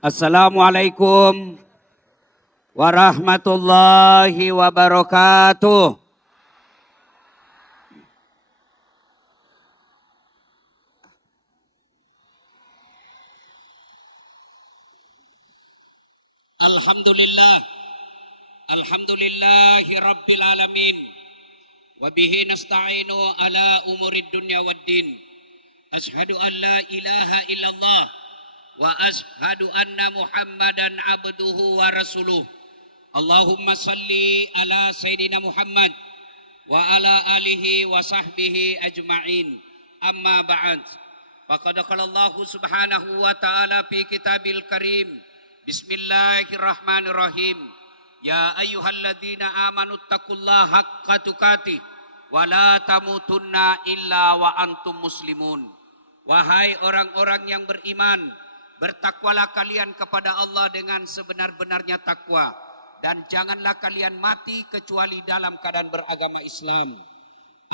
Assalamualaikum warahmatullahi wabarakatuh. Alhamdulillah, alhamdulillahi rabbil alamin. Wabihi nasta'inu ala umurid dunya waddin. Ashhadu an la ilaha illallah wa ashhadu anna Muhammadan abduhu wa rasuluh. Allahumma salli ala Sayyidina Muhammad wa ala alihi wa sahbihi ajma'in. Amma ba'd. Faqad qala Allah subhanahu wa ta'ala fi kitabil karim. Bismillahirrahmanirrahim. Ya ayyuhalladzina amanu taqullaha haqqa tuqatih wa la tamutunna illa wa antum muslimun. Wahai orang-orang yang beriman, bertakwalah kalian kepada Allah dengan sebenar-benarnya takwa, dan janganlah kalian mati kecuali dalam keadaan beragama Islam.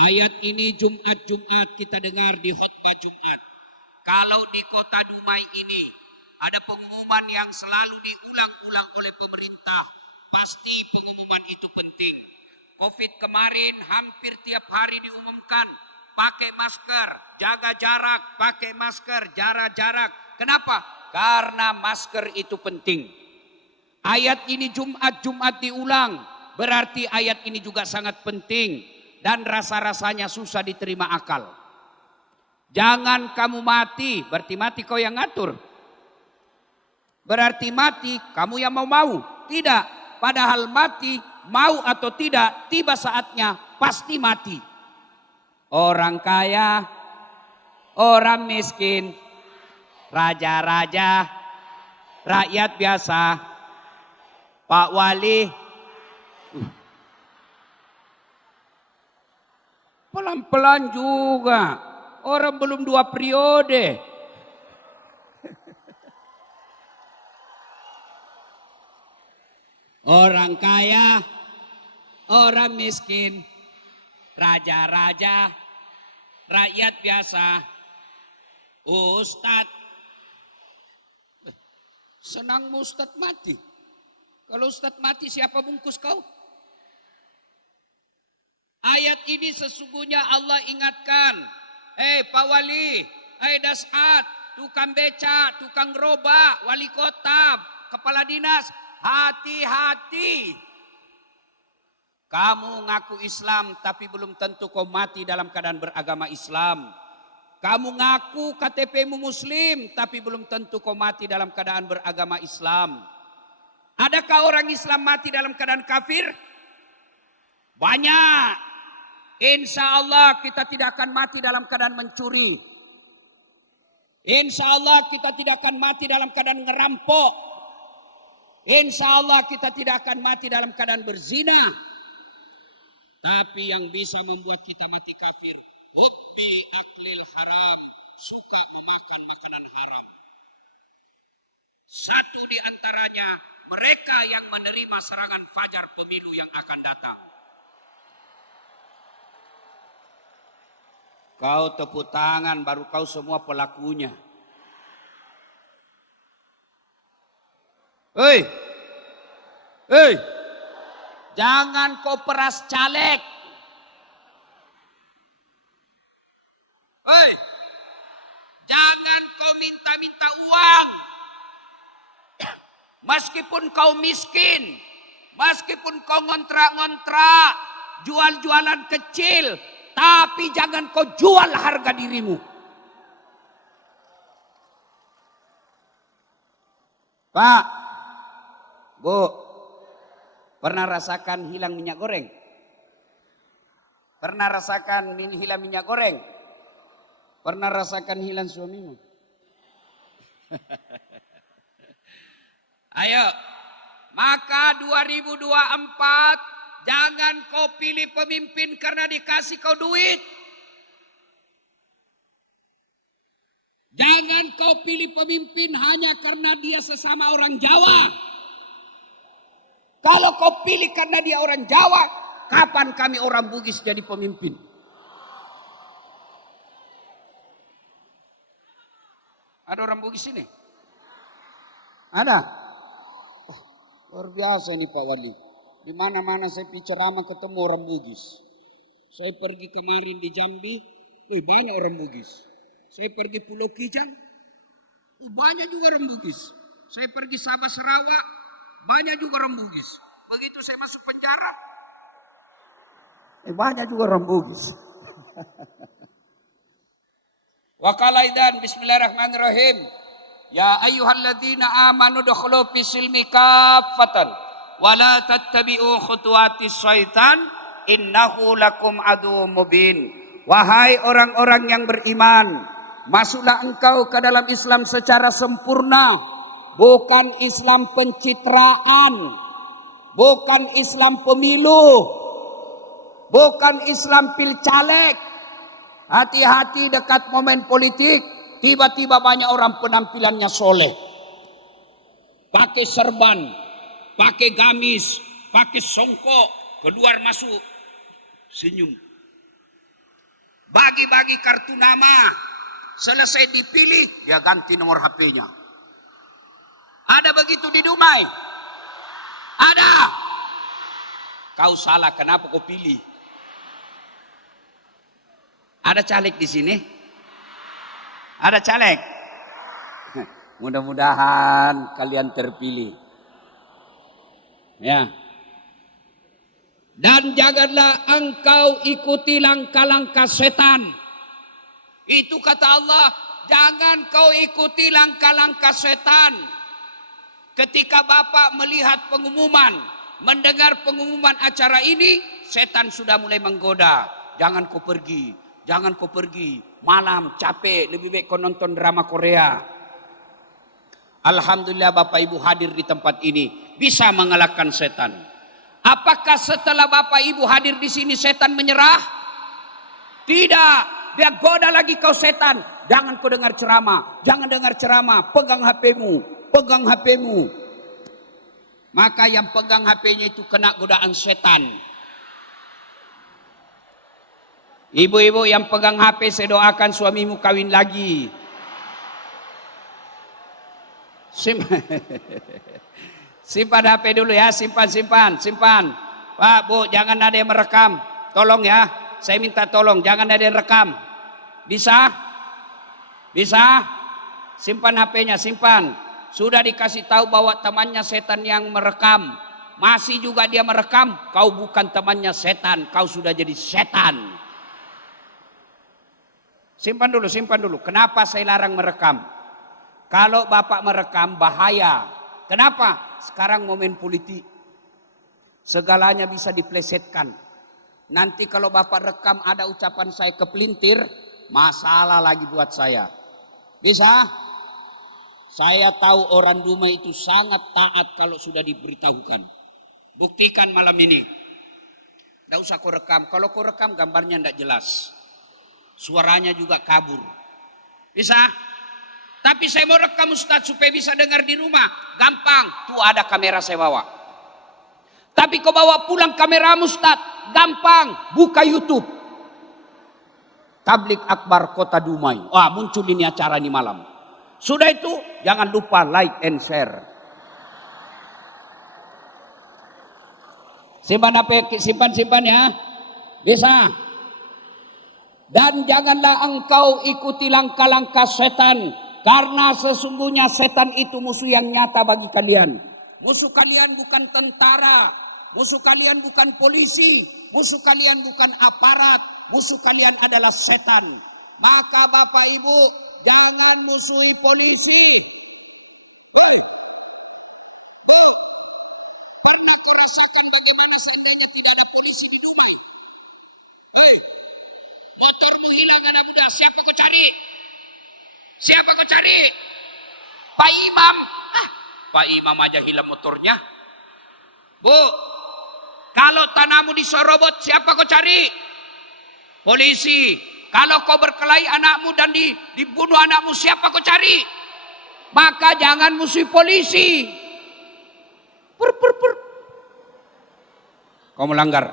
Ayat ini Jumat kita dengar di khutbah Jumat. Kalau di kota Dumai ini ada pengumuman yang selalu diulang-ulang oleh pemerintah, pasti pengumuman itu penting. Covid kemarin hampir tiap hari diumumkan, pakai masker, jaga jarak, pakai masker, jarak. Kenapa? Karena masker itu penting. Ayat ini Jumat diulang, berarti ayat ini juga sangat penting dan rasa-rasanya susah diterima akal. Jangan kamu mati, berarti mati kau yang ngatur. Berarti mati kamu yang mau. Tidak, padahal mati mau atau tidak, tiba saatnya pasti mati. Orang kaya, orang miskin, raja-raja, rakyat biasa, Pak Wali, pelan-pelan juga. Orang belum 2 periode. Orang kaya, orang miskin, raja-raja, rakyat biasa, Ustadz. Senang Ustadz mati. Kalau Ustadz mati siapa bungkus kau? Ayat ini sesungguhnya Allah ingatkan. Pak Wali, Dasat, tukang beca, tukang gerobak, wali kota, kepala dinas, hati-hati. Kamu ngaku Islam tapi belum tentu kau mati dalam keadaan beragama Islam. Kamu ngaku KTP-mu Muslim tapi belum tentu kau mati dalam keadaan beragama Islam. Adakah orang Islam mati dalam keadaan kafir? Banyak. Insya Allah kita tidak akan mati dalam keadaan mencuri. Insya Allah kita tidak akan mati dalam keadaan ngerampok. Insya Allah kita tidak akan mati dalam keadaan berzina. Tapi yang bisa membuat kita mati kafir, hubbi aklil haram, suka memakan makanan haram. Satu di antaranya mereka yang menerima serangan fajar pemilu yang akan datang. Kau tepuk tangan baru kau semua pelakunya. Hei, jangan kau peras caleg. Hei, jangan kau minta-minta uang. Meskipun kau miskin, meskipun kau ngontrak-ngontrak, jual-jualan kecil, tapi jangan kau jual harga dirimu. Pak, Bu, pernah rasakan hilang minyak goreng? Pernah rasakan hilang minyak goreng? Pernah rasakan hilang suamimu? Ayo, maka 2024 jangan kau pilih pemimpin karena dikasih kau duit. Jangan kau pilih pemimpin hanya karena dia sesama orang Jawa. Kalau kau pilih karena dia orang Jawa, kapan kami orang Bugis jadi pemimpin? Ada orang Bugis ini? Ada? Oh, luar biasa nih Pak Wali. Di mana-mana saya ceramah ketemu orang Bugis. Saya pergi kemarin di Jambi, banyak orang Bugis. Saya pergi Pulau Kijang, banyak juga orang Bugis. Saya pergi Sabah Sarawak, banyak juga orang Bugis. Begitu saya masuk penjara, banyak juga orang Bugis. Wakalaidan bismillahirrahmanirrahim. Ya ayyuhalladzina amanu dukhulu fis silmi kaffatan wa la tattabi'u khutuwatis syaitan innahu lakum aduwwum mubin. Wahai orang-orang yang beriman, masuklah engkau ke dalam Islam secara sempurna, bukan Islam pencitraan, bukan Islam pemilu, bukan Islam pilcaleg. Hati-hati dekat momen politik, tiba-tiba banyak orang penampilannya soleh. Pakai serban, pakai gamis, pakai songkok, keluar masuk, senyum. Bagi-bagi kartu nama, selesai dipilih, dia ganti nomor HP-nya. Ada begitu di Dumai? Ada. Kau salah, kenapa kau pilih? Ada caleg di sini? Ada caleg? Mudah-mudahan kalian terpilih. Ya. Dan janganlah engkau ikuti langkah-langkah setan. Itu kata Allah, jangan kau ikuti langkah-langkah setan. Ketika Bapak melihat pengumuman, mendengar pengumuman acara ini, setan sudah mulai menggoda. Jangan kau pergi. Jangan kau pergi, malam capek, lebih baik kau nonton drama Korea. Alhamdulillah Bapak Ibu hadir di tempat ini, bisa mengalahkan setan. Apakah setelah Bapak Ibu hadir di sini setan menyerah? Tidak, dia goda lagi kau setan. Jangan kau dengar ceramah, jangan dengar ceramah, pegang HP-mu, pegang HP-mu. Maka yang pegang HP-nya itu kena godaan setan. Ibu-ibu yang pegang HP, saya doakan suamimu kawin lagi. Simpan HP dulu ya, simpan. Pak, Bu, jangan ada yang merekam. Tolong ya, saya minta tolong, jangan ada yang rekam. Bisa? Bisa? Simpan HP-nya, simpan. Sudah dikasih tahu bahwa temannya setan yang merekam. Masih juga dia merekam, kau bukan temannya setan, kau sudah jadi setan. Simpan dulu. Kenapa saya larang merekam? Kalau Bapak merekam bahaya. Kenapa? Sekarang momen politik. Segalanya bisa diplesetkan. Nanti kalau Bapak rekam ada ucapan saya kepelintir, masalah lagi buat saya. Bisa? Saya tahu orang Dumai itu sangat taat kalau sudah diberitahukan. Buktikan malam ini. Tidak usah kau rekam. Kalau kau rekam gambarnya tidak jelas. Suaranya juga kabur. Bisa? Tapi saya mau rekam Ustaz supaya bisa dengar di rumah. Gampang. Tuh ada kamera saya bawa. Tapi kau bawa pulang kamera Ustaz. Gampang. Buka YouTube. Tablik Akbar Kota Dumai. Wah, muncul ini acara ini malam. Sudah itu jangan lupa like and share. Simpan apa? Simpan ya. Bisa. Dan janganlah engkau ikuti langkah-langkah setan. Karena sesungguhnya setan itu musuh yang nyata bagi kalian. Musuh kalian bukan tentara. Musuh kalian bukan polisi. Musuh kalian bukan aparat. Musuh kalian adalah setan. Maka Bapak Ibu, jangan musuhi polisi. Pernah kau rasakan bagaimana seandainya tidak ada polisi di Dumai? Motormu hilang anak muda, siapa kau cari? Siapa kau cari? Pak Imam. Pak Imam aja hilang motornya. Bu, kalau tanahmu disorobot, siapa kau cari? Polisi. Kalau kau berkelahi anakmu dan dibunuh anakmu, siapa kau cari? Maka jangan musuhi polisi. Kau melanggar.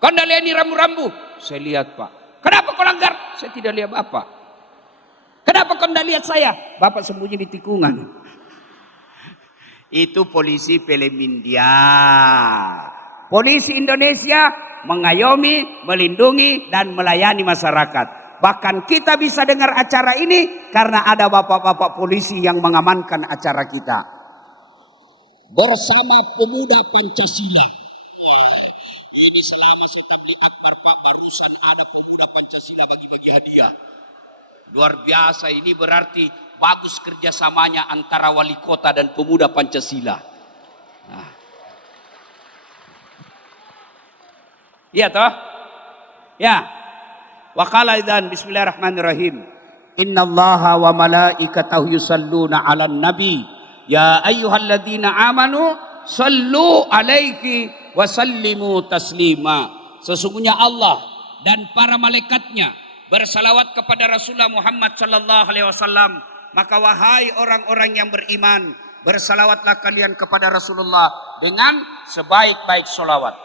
Kau tidak lihat ini rambu-rambu? Saya lihat Pak. Kenapa kau langgar? Saya tidak lihat Bapak. Kenapa kau tidak lihat saya? Bapak sembunyi di tikungan. Itu polisi film India. Polisi Indonesia mengayomi, melindungi, dan melayani masyarakat. Bahkan kita bisa dengar acara ini karena ada bapak-bapak polisi yang mengamankan acara kita. Bersama pemuda Pancasila. Ini selama saya tabligh akbar Pak, barusan ada pemuda Pancasila bagi-bagi hadiah. Luar biasa, ini berarti bagus kerjasamanya antara wali kota dan pemuda Pancasila. Nah. Iya toh? Ya. Wa qala idzan bismillahirrahmanirrahim. Innallaha wa malaikatahu yusalluna 'alan nabi. Ya ayyuhalladzina amanu sallu 'alaihi wa sallimu taslima. Sesungguhnya Allah dan para malaikatnya bersalawat kepada Rasulullah Muhammad sallallahu alaihi wasallam. Maka wahai orang-orang yang beriman, bersalawatlah kalian kepada Rasulullah dengan sebaik-baik salawat.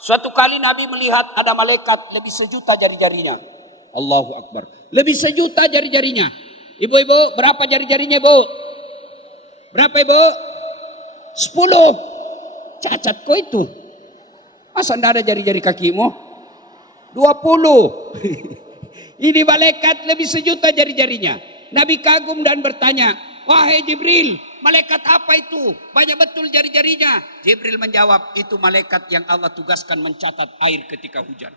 Suatu kali Nabi melihat ada malaikat lebih sejuta jari-jarinya. Allahu Akbar. Lebih sejuta jari-jarinya. Ibu-ibu, berapa jari-jarinya, Ibu? Berapa, Ibu? 10. Cacat kok itu. Masa enggak ada jari-jari kakimu? 20. Ini malaikat lebih sejuta jari-jarinya. Nabi kagum dan bertanya, wahai Jibril, malaikat apa itu? Banyak betul jari-jarinya. Jibril menjawab, itu malaikat yang Allah tugaskan mencatat air ketika hujan.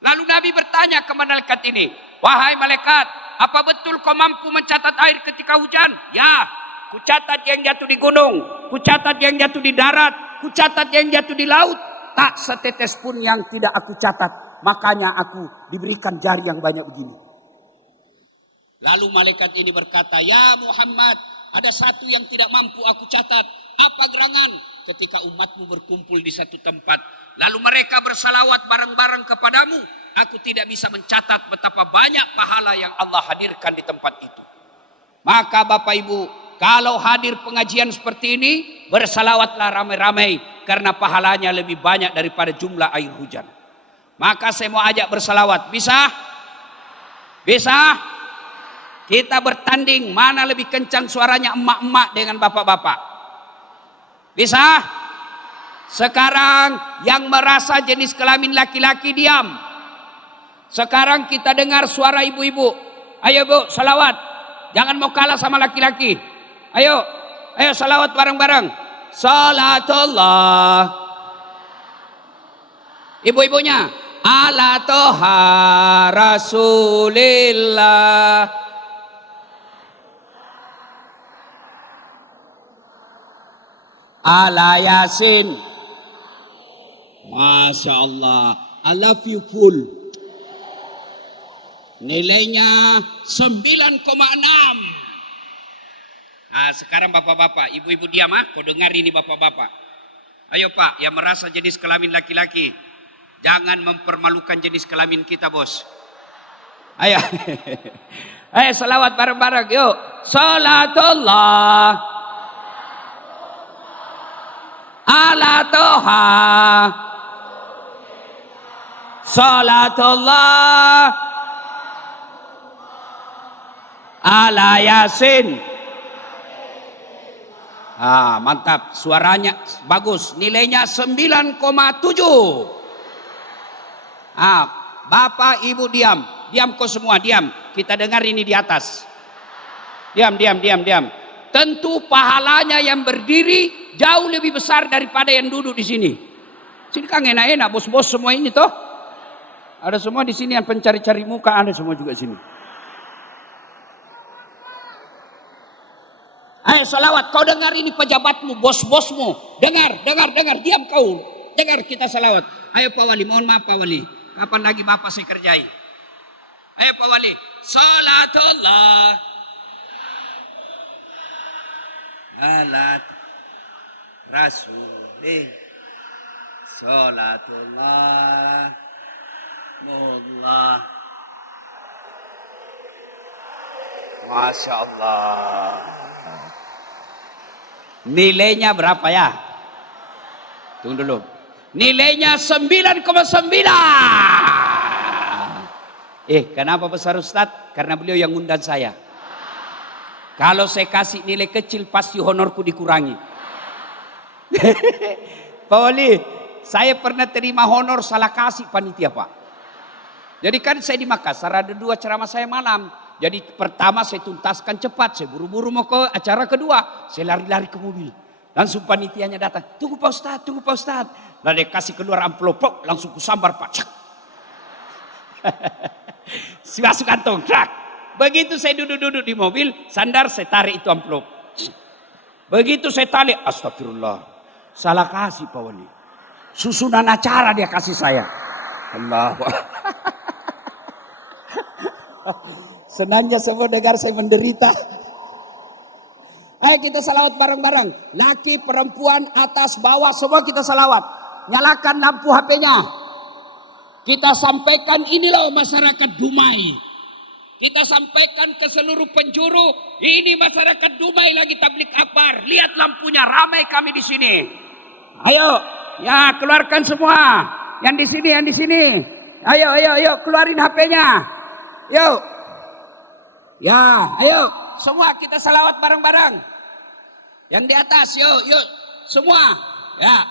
Lalu Nabi bertanya ke malaikat ini, wahai malaikat, apa betul kau mampu mencatat air ketika hujan? Ya, kucatat yang jatuh di gunung, kucatat yang jatuh di darat, kucatat yang jatuh di laut. Tak setetes pun yang tidak aku catat. Makanya aku diberikan jari yang banyak begini. Lalu malaikat ini berkata, ya Muhammad, ada satu yang tidak mampu aku catat. Apa gerangan? Ketika umatmu berkumpul di satu tempat, lalu mereka bersalawat bareng-bareng kepadamu, aku tidak bisa mencatat betapa banyak pahala yang Allah hadirkan di tempat itu. Maka Bapak Ibu, kalau hadir pengajian seperti ini, bersalawatlah ramai-ramai, karena pahalanya lebih banyak daripada jumlah air hujan. Maka saya mau ajak bersalawat. Bisa? Bisa? Kita bertanding mana lebih kencang suaranya emak-emak dengan bapak-bapak. Bisa? Sekarang yang merasa jenis kelamin laki-laki diam. Sekarang kita dengar suara ibu-ibu. Ayo Bu, salawat. Jangan mau kalah sama laki-laki. Ayo, ayo salawat bareng-bareng. Salatullah. Ibu-ibunya. Ala toha Rasulillah. Ala Yasin. Masya Allah. I love you full. Nilainya 9,6. Nah, sekarang bapak-bapak, ibu-ibu diam ah. Kau dengar ini bapak-bapak. Ayo Pak, yang merasa jenis kelamin laki-laki, jangan mempermalukan jenis kelamin kita, bos. Ayo. Ayo salawat bareng-bareng. Yuk. Salatullah ala toha. Salatullah ala Yasin. Ah, mantap, suaranya bagus. Nilainya 9,7. Ah, Bapak Ibu diam. Diam kau semua, diam. Kita dengar ini di atas. Diam. Tentu pahalanya yang berdiri jauh lebih besar daripada yang duduk di sini. Sini kan enak-enak, bos-bos semua ini toh. Ada semua di sini yang pencari-cari muka, ada semua juga sini. Ayo salawat, kau dengar ini pejabatmu, bos-bosmu. Dengar, diam kau. Dengar kita salawat. Ayo Pak Wali, mohon maaf Pak Wali. Kapan lagi Bapak saya kerjai? Ayo Pak Wali. Salatullah ala Rasulih. Salatullah mullah. Masya Allah. Nilainya berapa ya? Tunggu dulu. Nilainya 9,9. Kenapa besar Ustadz? Karena beliau yang undang saya. Kalau saya kasih nilai kecil pasti honorku dikurangi. Pak Wali, saya pernah terima honor salah kasih panitia Pak. Jadi kan saya di Makassar ada 2 ceramah saya malam. Jadi pertama saya tuntaskan cepat, saya buru-buru mau ke acara kedua. Saya lari-lari ke mobil. Langsung panitianya datang, tunggu Pak Ustadz, tunggu Pak Ustadz. Lalu dia kasih keluar amplop, langsung kusambar Pak. Cak. Si masuk kantong, trak. Begitu saya duduk-duduk di mobil, sandar saya tarik itu amplop. Begitu saya tarik, astagfirullah. Salah kasih Pak Wali. Susunan acara dia kasih saya. Allah. Senangnya semua dengar saya menderita. Ayo kita salawat bareng-bareng. Laki, perempuan, atas, bawah, semua kita salawat. Nyalakan lampu HP-nya. Kita sampaikan ini loh masyarakat Dumai. Kita sampaikan ke seluruh penjuru. Ini masyarakat Dumai lagi tablik akbar. Lihat lampunya, ramai kami di sini. Ayo, ya keluarkan semua. Yang di sini, yang di sini. Ayo, keluarin HP-nya. Yuk. Ya, ayo. Semua kita salawat bareng-bareng. Yang di atas, yuk. Semua. Ya.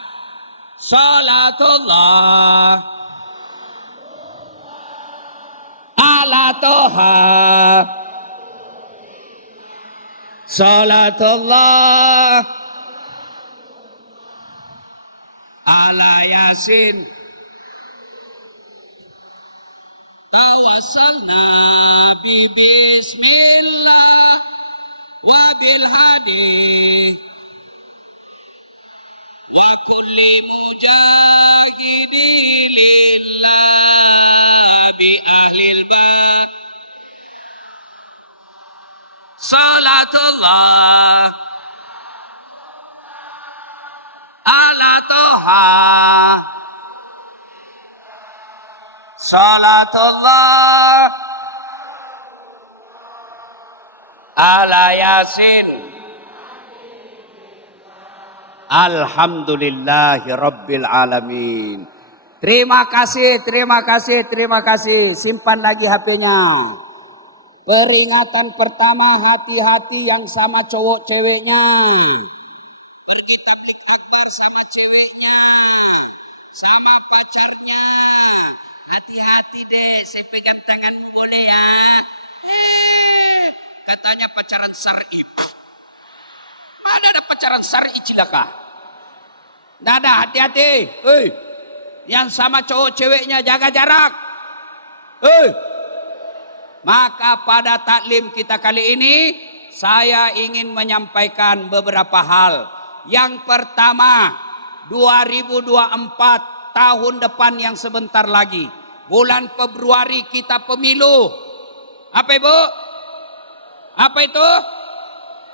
Salatullah ala toha. Salatullah ala yasin. Awasalna bismillah wa bil hadi wa kulli mujahidi lillah bi ahlil bab. Salatullah ala toha. Salatullah ala yasin. Alhamdulillahi Rabbil Alamin. Terima kasih. Simpan lagi HP-nya. Peringatan pertama, hati-hati yang sama cowok ceweknya. Pergi tablik akbar sama ceweknya, sama pacarnya. Hati-hati deh, saya pegang tanganmu boleh ya. Katanya pacaran syar'i. Mana ada pacaran syar'i cilaka? Nggak ada, hati-hati. Yang sama cowok ceweknya jaga jarak. Maka pada taklim kita kali ini, saya ingin menyampaikan beberapa hal. Yang pertama, 2024, tahun depan yang sebentar lagi. Bulan Februari kita pemilu. Apa Ibu? Apa itu?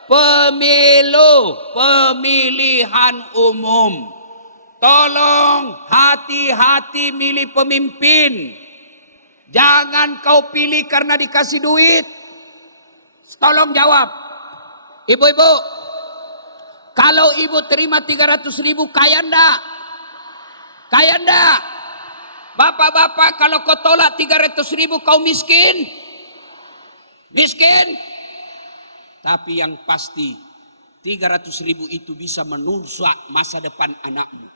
Pemilu, pemilihan umum. Tolong hati-hati milih pemimpin. Jangan kau pilih karena dikasih duit. Tolong jawab. Ibu-ibu, kalau ibu terima 300.000 kaya enggak? Kaya enggak? Bapak-bapak, kalau kau tolak 300.000 kau miskin? Miskin? Tapi yang pasti 300.000 itu bisa merusak masa depan anakmu.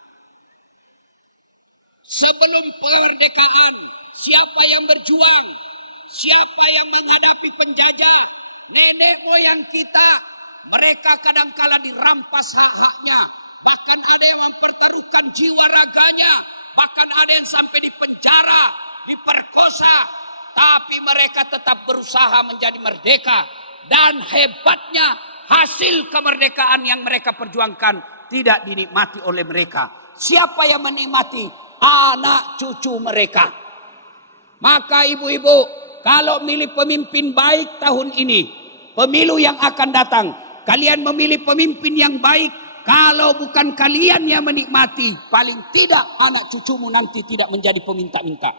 Sebelum kemerdekaan, siapa yang berjuang? Siapa yang menghadapi penjajah? Nenek moyang kita. Mereka kadangkala dirampas hak-haknya. Bahkan ada yang mempertaruhkan jiwa raganya. Bahkan ada yang sampai di penjara, diperkosa. Tapi mereka tetap berusaha menjadi merdeka. Dan hebatnya hasil kemerdekaan yang mereka perjuangkan tidak dinikmati oleh mereka. Siapa yang menikmati? Anak cucu mereka. Maka ibu-ibu, kalau milih pemimpin baik tahun ini, pemilu yang akan datang, kalian memilih pemimpin yang baik. Kalau bukan kalian yang menikmati, paling tidak anak cucumu nanti tidak menjadi peminta-minta.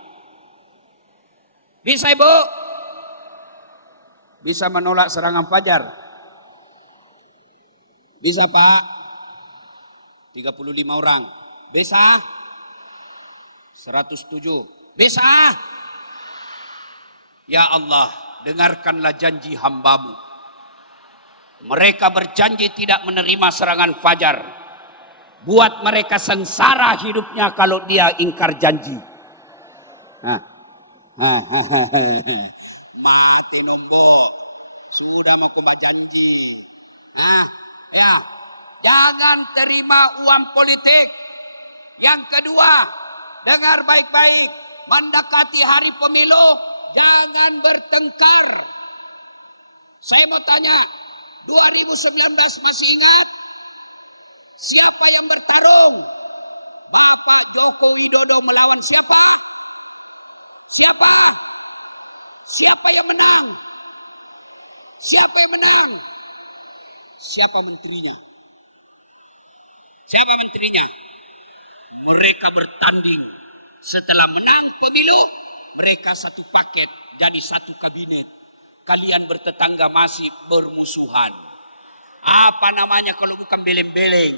Bisa ibu? Bisa menolak serangan fajar? Bisa Pak? 35 orang. Bisa? 107. Bisa? Ya Allah, dengarkanlah janji hambamu. Mereka berjanji tidak menerima serangan fajar. buat mereka sengsara hidupnya kalau dia ingkar janji. Nah. Mati nombok. Sudah mau kuma janji. Ya. Jangan terima uang politik. Yang kedua, dengar baik-baik. Mendekati hari pemilu, jangan bertengkar. Saya mau tanya, 2019 masih ingat? Siapa yang bertarung? Bapak Joko Widodo melawan siapa? Siapa? Siapa yang menang? Siapa yang menang? Siapa menterinya? Siapa menterinya? Mereka bertanding. Setelah menang pemilu, mereka satu paket jadi satu kabinet. Kalian bertetangga masih bermusuhan. Apa namanya kalau bukan beleng-beleng?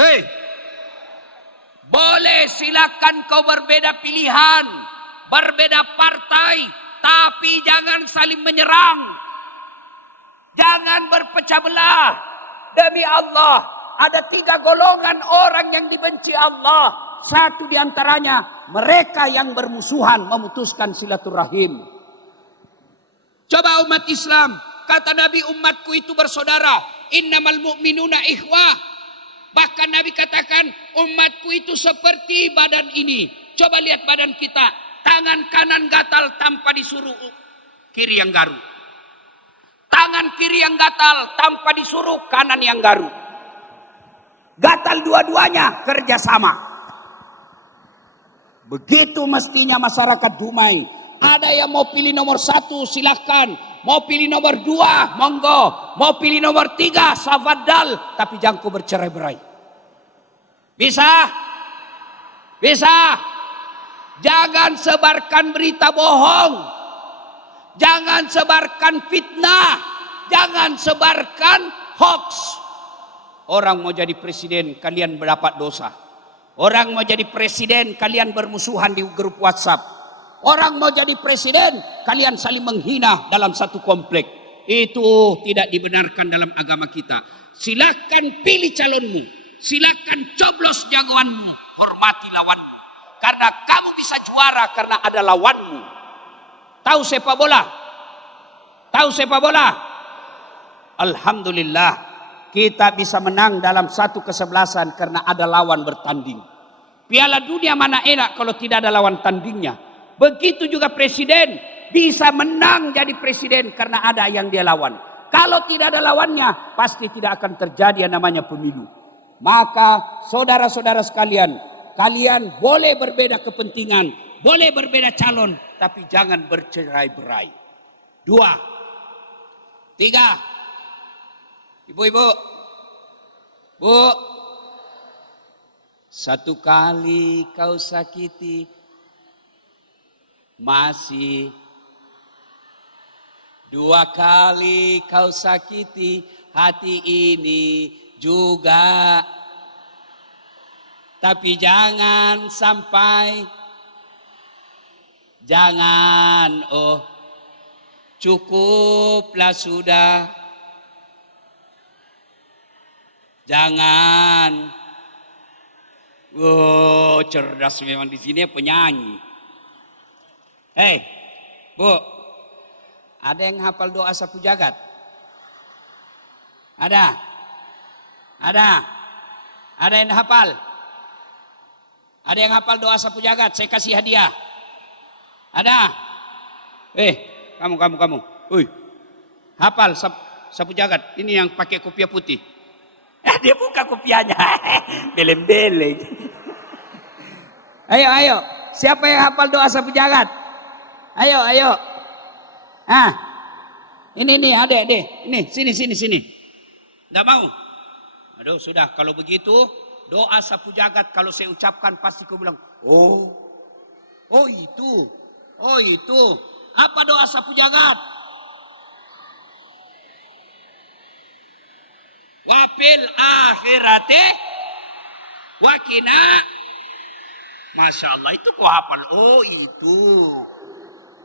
Hei, boleh silakan kau berbeda pilihan, berbeda partai, tapi jangan saling menyerang. Jangan berpecah belah. Demi Allah, ada 3 golongan orang yang dibenci Allah. Satu di antaranya, mereka yang bermusuhan memutuskan silaturahim. Coba umat Islam, kata Nabi, umatku itu bersaudara. Innamal mu'minuna ikhwah. Bahkan Nabi katakan, umatku itu seperti badan ini. Coba lihat badan kita. Tangan kanan gatal tanpa disuruh kiri yang garuk. Tangan kiri yang gatal tanpa disuruh kanan yang garuk. Gatal dua-duanya kerjasama. Begitu mestinya masyarakat Dumai. Ada yang mau pilih nomor 1 silahkan. Mau pilih nomor 2 monggo. Mau pilih nomor 3 safadal. Tapi jangan kau bercerai-berai. Bisa? Bisa? Jangan sebarkan berita bohong. Jangan sebarkan fitnah. Jangan sebarkan hoax. Orang mau jadi presiden, kalian mendapat dosa. Orang mau jadi presiden, kalian bermusuhan di grup WhatsApp. Orang mau jadi presiden, kalian saling menghina dalam satu komplek. Itu tidak dibenarkan dalam agama kita. Silakan pilih calonmu. Silakan coblos jagoanmu. Hormati lawanmu. Karena kamu bisa juara karena ada lawanmu. Tahu sepak bola? Tahu sepak bola? Alhamdulillah, kita bisa menang dalam satu kesebelasan karena ada lawan bertanding. Piala dunia mana enak kalau tidak ada lawan tandingnya. Begitu juga presiden bisa menang jadi presiden karena ada yang dia lawan. Kalau tidak ada lawannya, pasti tidak akan terjadi yang namanya pemilu. Maka saudara-saudara sekalian, kalian boleh berbeda kepentingan, boleh berbeda calon, tapi jangan bercerai-berai. 2, 3. Ibu-ibu, Bu, satu kali kau sakiti, masih. 2 kali kau sakiti hati ini juga. Tapi jangan sampai, jangan, oh cukuplah sudah. Jangan. Oh, cerdas memang di sini penyanyi. Hei, Bu, ada yang hafal doa sapu jagat? Ada? Ada? Ada yang hafal? Ada yang hafal doa sapu jagat? Saya kasih hadiah. Ada? Kamu. Hafal sapu jagat? Ini yang pakai kopiah putih. Dia buka kopiahnya. Beleng-beleng. Ayo. Siapa yang hafal doa sapu jagat? Ayo. Ini adek. Ini, sini. Nggak mau? Aduh, sudah. Kalau begitu, doa sapu jagat kalau saya ucapkan pasti kau bilang, oh itu. Apa doa sapu jagat? Wafil akhirate wakina. Masya Allah, itu kau hafal. Oh itu.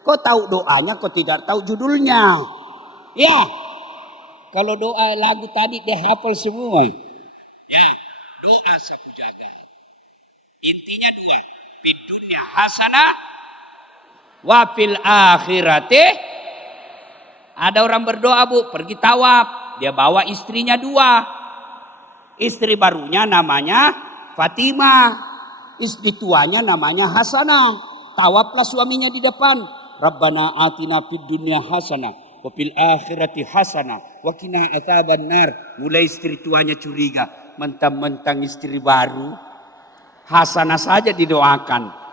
Kau tahu doanya, kau tidak tahu judulnya. Ya, kalau doa lagu tadi dia hafal semua. Ya, doa sapu jaga. Intinya dua. Fid dunya hasanah wa fil akhirati. Ada orang berdoa, Bu, pergi tawaf, dia bawa istrinya dua. Istri barunya namanya Fatimah, istri tuanya namanya Hasanah. Tawaflah suaminya di depan. Rabbana atina fid dunya hasanah wa fil akhirati hasanah wa qina adzabannar. Mulai istri tuanya curiga, mentang-mentang istri baru Hasanah saja didoakan.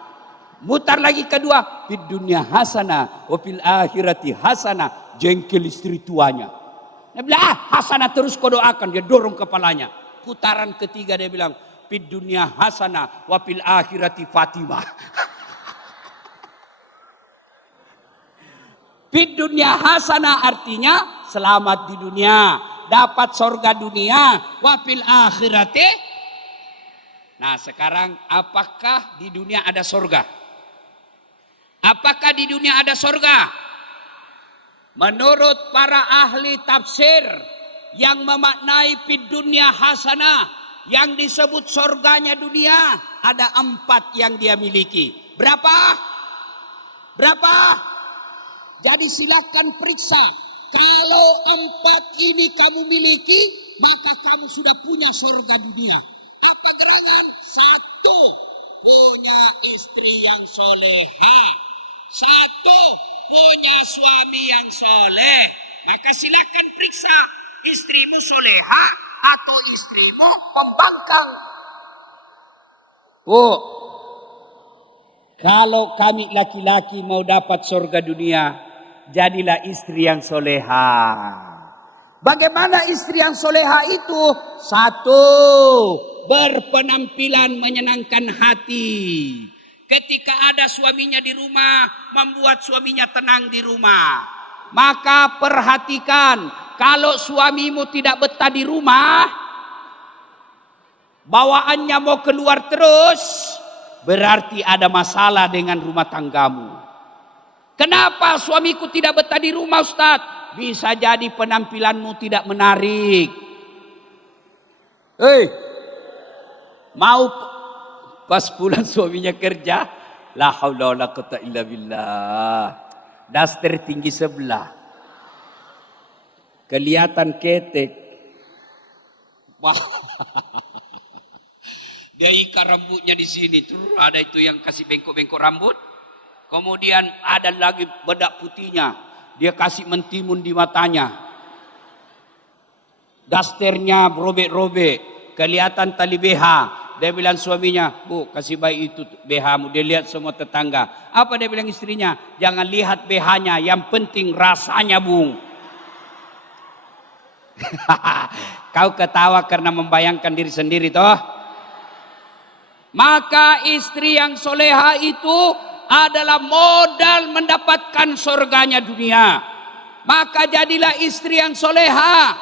Mutar lagi kedua, fid dunya hasanah wa fil akhirati hasanah. Jengkel istri tuanya. Dia bilang, Hasanah terus kau doakan. Dia dorong kepalanya. Putaran ketiga dia bilang, fid dunya hasanah wa fil akhirati Fatimah. Fid dunya hasanah artinya selamat di dunia, dapat sorga dunia, wa fil akhirati. Nah, sekarang apakah di dunia ada sorga? Apakah di dunia ada sorga? Menurut para ahli tafsir yang memaknai fid dunya hasanah, yang disebut sorganya dunia, ada 4 yang dia miliki. Berapa? Berapa? Jadi silakan periksa. Kalau 4 ini kamu miliki, maka kamu sudah punya sorga dunia. Apa gerangan? 1, punya istri yang soleha. 1, punya suami yang soleh. Maka silakan periksa, istrimu soleha atau istrimu pembangkang. Bu, kalau kami laki-laki mau dapat surga dunia, jadilah istri yang soleha. Bagaimana istri yang soleha itu? 1, berpenampilan menyenangkan hati. Ketika ada suaminya di rumah, membuat suaminya tenang di rumah. Maka perhatikan, kalau suamimu tidak betah di rumah, bawaannya mau keluar terus, berarti ada masalah dengan rumah tanggamu. Kenapa suamiku tidak betah di rumah, Ustaz? Bisa jadi penampilanmu tidak menarik. Mau pas pulang suaminya kerja, la haula wala quwata illa billah. Daster tinggi sebelah. Kelihatan ketek. Wah. Dia ikat rambutnya di sini tuh, ada itu yang kasih bengkok-bengkok rambut. Kemudian ada lagi bedak putihnya, dia kasih mentimun di matanya. Dasternya robek-robek, kelihatan tali BH. Dia bilang suaminya, Bu, kasih baik itu BH-mu. Dia lihat semua tetangga. Apa dia bilang istrinya? Jangan lihat BH-nya, yang penting rasanya, Bung. Kau ketawa karena membayangkan diri sendiri toh. Maka istri yang soleha itu adalah modal mendapatkan surganya dunia. Maka jadilah istri yang soleha.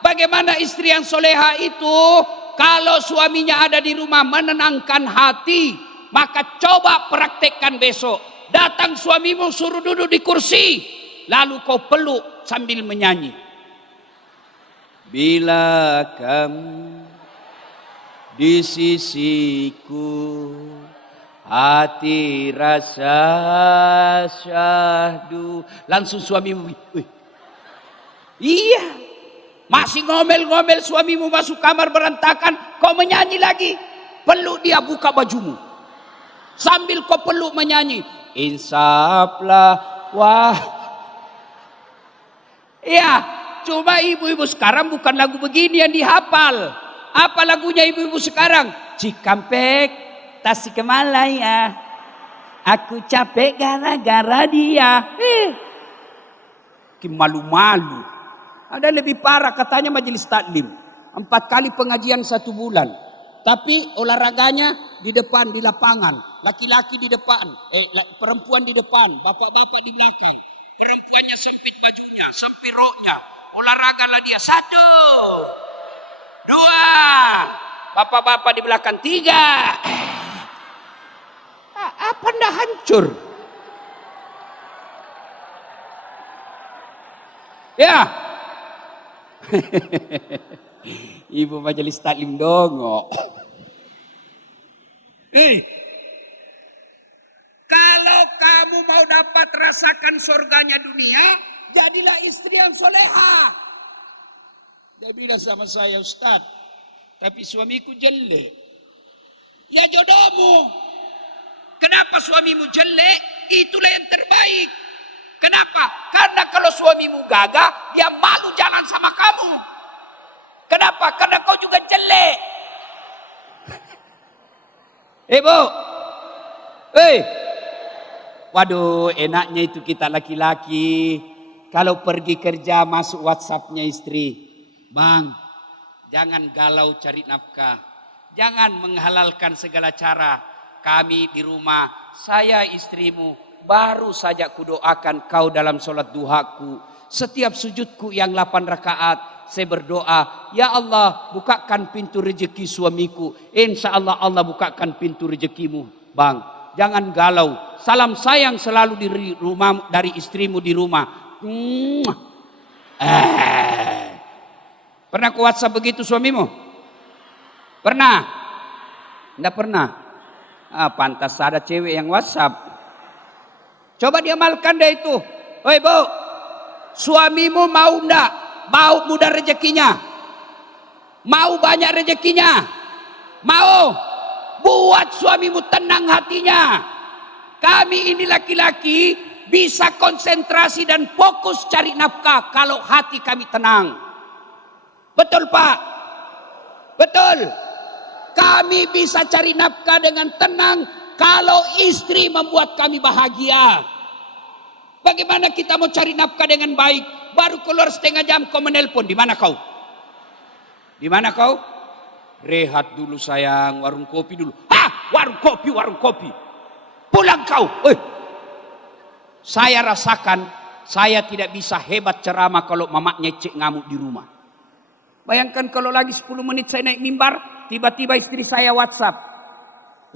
Bagaimana istri yang soleha itu? Kalau suaminya ada di rumah menenangkan hati, maka coba praktekkan besok. Datang suamimu suruh duduk di kursi, lalu kau peluk sambil menyanyi. Bila kamu di sisiku, hati rasa syahdu. Langsung suamimu, iya. Masih ngomel-ngomel suamimu masuk kamar berantakan, kau menyanyi lagi. Peluk dia, buka bajumu. Sambil kau peluk menyanyi. Insaflah, wah. Ya, cuma ibu-ibu sekarang bukan lagu begini yang dihafal. Apa lagunya ibu-ibu sekarang? Cikampek, Tasikmalaya. Aku capek gara-gara dia. Malu-malu. Ada lebih parah, katanya majelis taklim. 4 kali pengajian 1 bulan. Tapi olahraganya di depan, di lapangan. Laki-laki di depan, perempuan di depan, bapak-bapak di belakang. Perempuannya sempit bajunya, sempit roknya. Olahragalah dia. 1, 2. Bapak-bapak di belakang. 3. Apa ndak hancur? Ya. Ibu majelis taklim dongo. Kalau kamu mau dapat rasakan surganya dunia, jadilah istri yang soleha. Dia bilang sama saya, Ustaz, tapi suamiku jelek. Ya jodohmu. Kenapa suamimu jelek? Itulah yang terbaik. Kenapa? Karena kalau suamimu gagah, dia malu jalan sama kamu. Kenapa? Karena kau juga jelek. Bu. Waduh, enaknya itu kita laki-laki. Kalau pergi kerja masuk WhatsApp-nya istri. Bang, jangan galau cari nafkah. Jangan menghalalkan segala cara. Kami di rumah, saya istrimu, baru saja kudoakan kau dalam sholat duhaku. Setiap sujudku yang 8 rakaat, saya berdoa, ya Allah bukakan pintu rezeki suamiku. Insya Allah Allah bukakan pintu rezekimu. Bang, jangan galau. Salam sayang selalu di rumah, dari istrimu di rumah. Pernah ku WhatsApp begitu suamimu? Pernah? Tidak pernah. Pantas ada cewek yang WhatsApp. Coba diamalkan deh itu. Oi bu, suamimu mau ndak? Mau mudah rezekinya? Mau banyak rezekinya? Mau? Buat suamimu tenang hatinya. Kami ini laki-laki bisa konsentrasi dan fokus cari nafkah kalau hati kami tenang. Betul Pak? Betul. Kami bisa cari nafkah dengan tenang kalau istri membuat kami bahagia. Bagaimana kita mau cari nafkah dengan baik? Baru keluar setengah jam kau menelpon. Di mana kau? Di mana kau? Rehat dulu sayang, warung kopi dulu. Warung kopi. Pulang kau. Saya rasakan saya tidak bisa hebat ceramah kalau mamaknya cek ngamuk di rumah. Bayangkan kalau lagi 10 menit saya naik mimbar, tiba-tiba istri saya WhatsApp.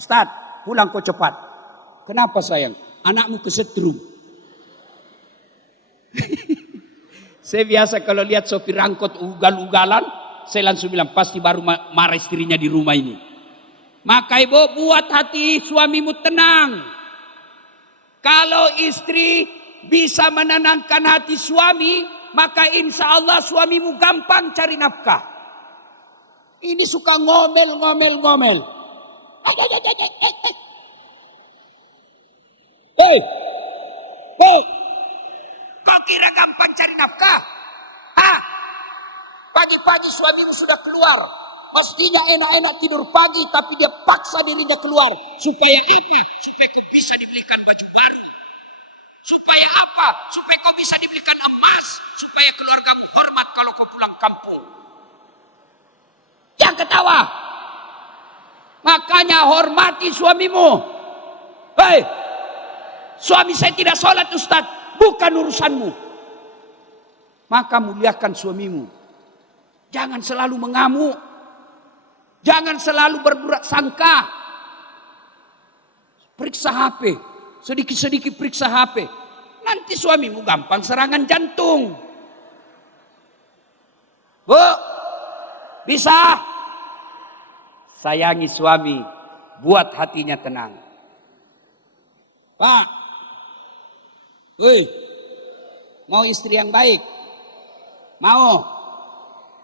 Ustaz, pulang kau cepat. Kenapa sayang? Anakmu kesetrum. Saya biasa kalau lihat sopir angkot ugal-ugalan, saya langsung bilang pasti baru marah istrinya di rumah ini. Maka ibu buat hati suamimu tenang. Kalau istri bisa menenangkan hati suami, maka insya Allah suamimu gampang cari nafkah. Ini suka ngomel. Hei, kau kira gampang cari nafkah? Pagi-pagi suamimu sudah keluar. Mestinya enak-enak tidur pagi, tapi dia paksa dirinya keluar. Supaya apa? Supaya kau bisa dibelikan baju baru. Supaya apa? Supaya kau bisa dibelikan emas. Supaya keluargamu hormat kalau kau pulang kampung. Jangan ketawa. Makanya hormati suamimu. Hei, suami saya tidak sholat Ustaz. Bukan urusanmu. Maka muliakan suamimu. Jangan selalu mengamuk. Jangan selalu berburuk sangka. Periksa HP. Sedikit-sedikit periksa HP. Nanti suamimu gampang serangan jantung. Bu, bisa? Sayangi suami. Buat hatinya tenang. Pak. Mau istri yang baik? Mau?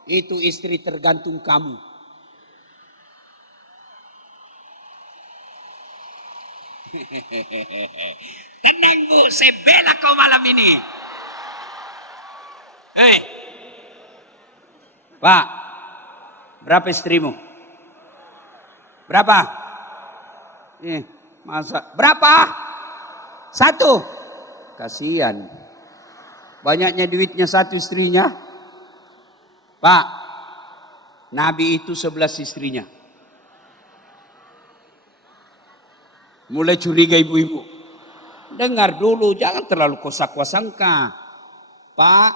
Itu istri tergantung kamu. Tenang bu, saya bela kau malam ini. Pak, berapa istrimu? Berapa? Masa? Berapa? 1. Kasihan. Banyaknya duitnya 1 istrinya. Pak, Nabi itu 11 istrinya. Mulai curiga ibu-ibu. Dengar dulu, jangan terlalu kosak-kosangka. Pak,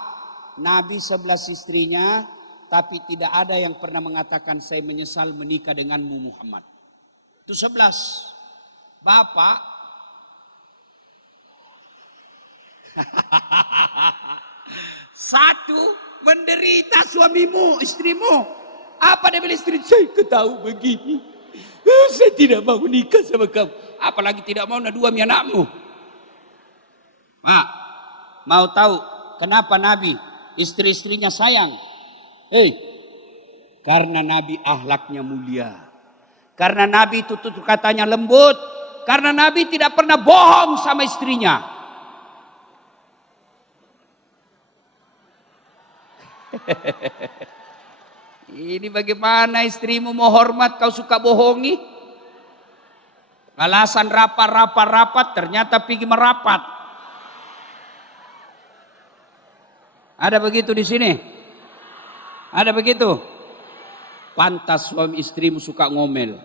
Nabi 11 istrinya, tapi tidak ada yang pernah mengatakan saya menyesal menikah denganmu Muhammad. Itu 11. Bapak, Satu, menderita suamimu, istrimu. Apa dia bilang istri? Saya ketahui begini. Saya tidak mau nikah sama kamu. Apalagi tidak mau naduami anakmu. Mak, mau tahu kenapa Nabi istri-istrinya sayang? Karena Nabi akhlaknya mulia. Karena Nabi tutur katanya lembut. Karena Nabi tidak pernah bohong sama istrinya. Ini bagaimana istrimu mau hormat kau suka bohongi? Alasan rapat ternyata pergi merapat. Ada begitu di sini? Ada begitu? Pantas suami istrimu suka ngomel.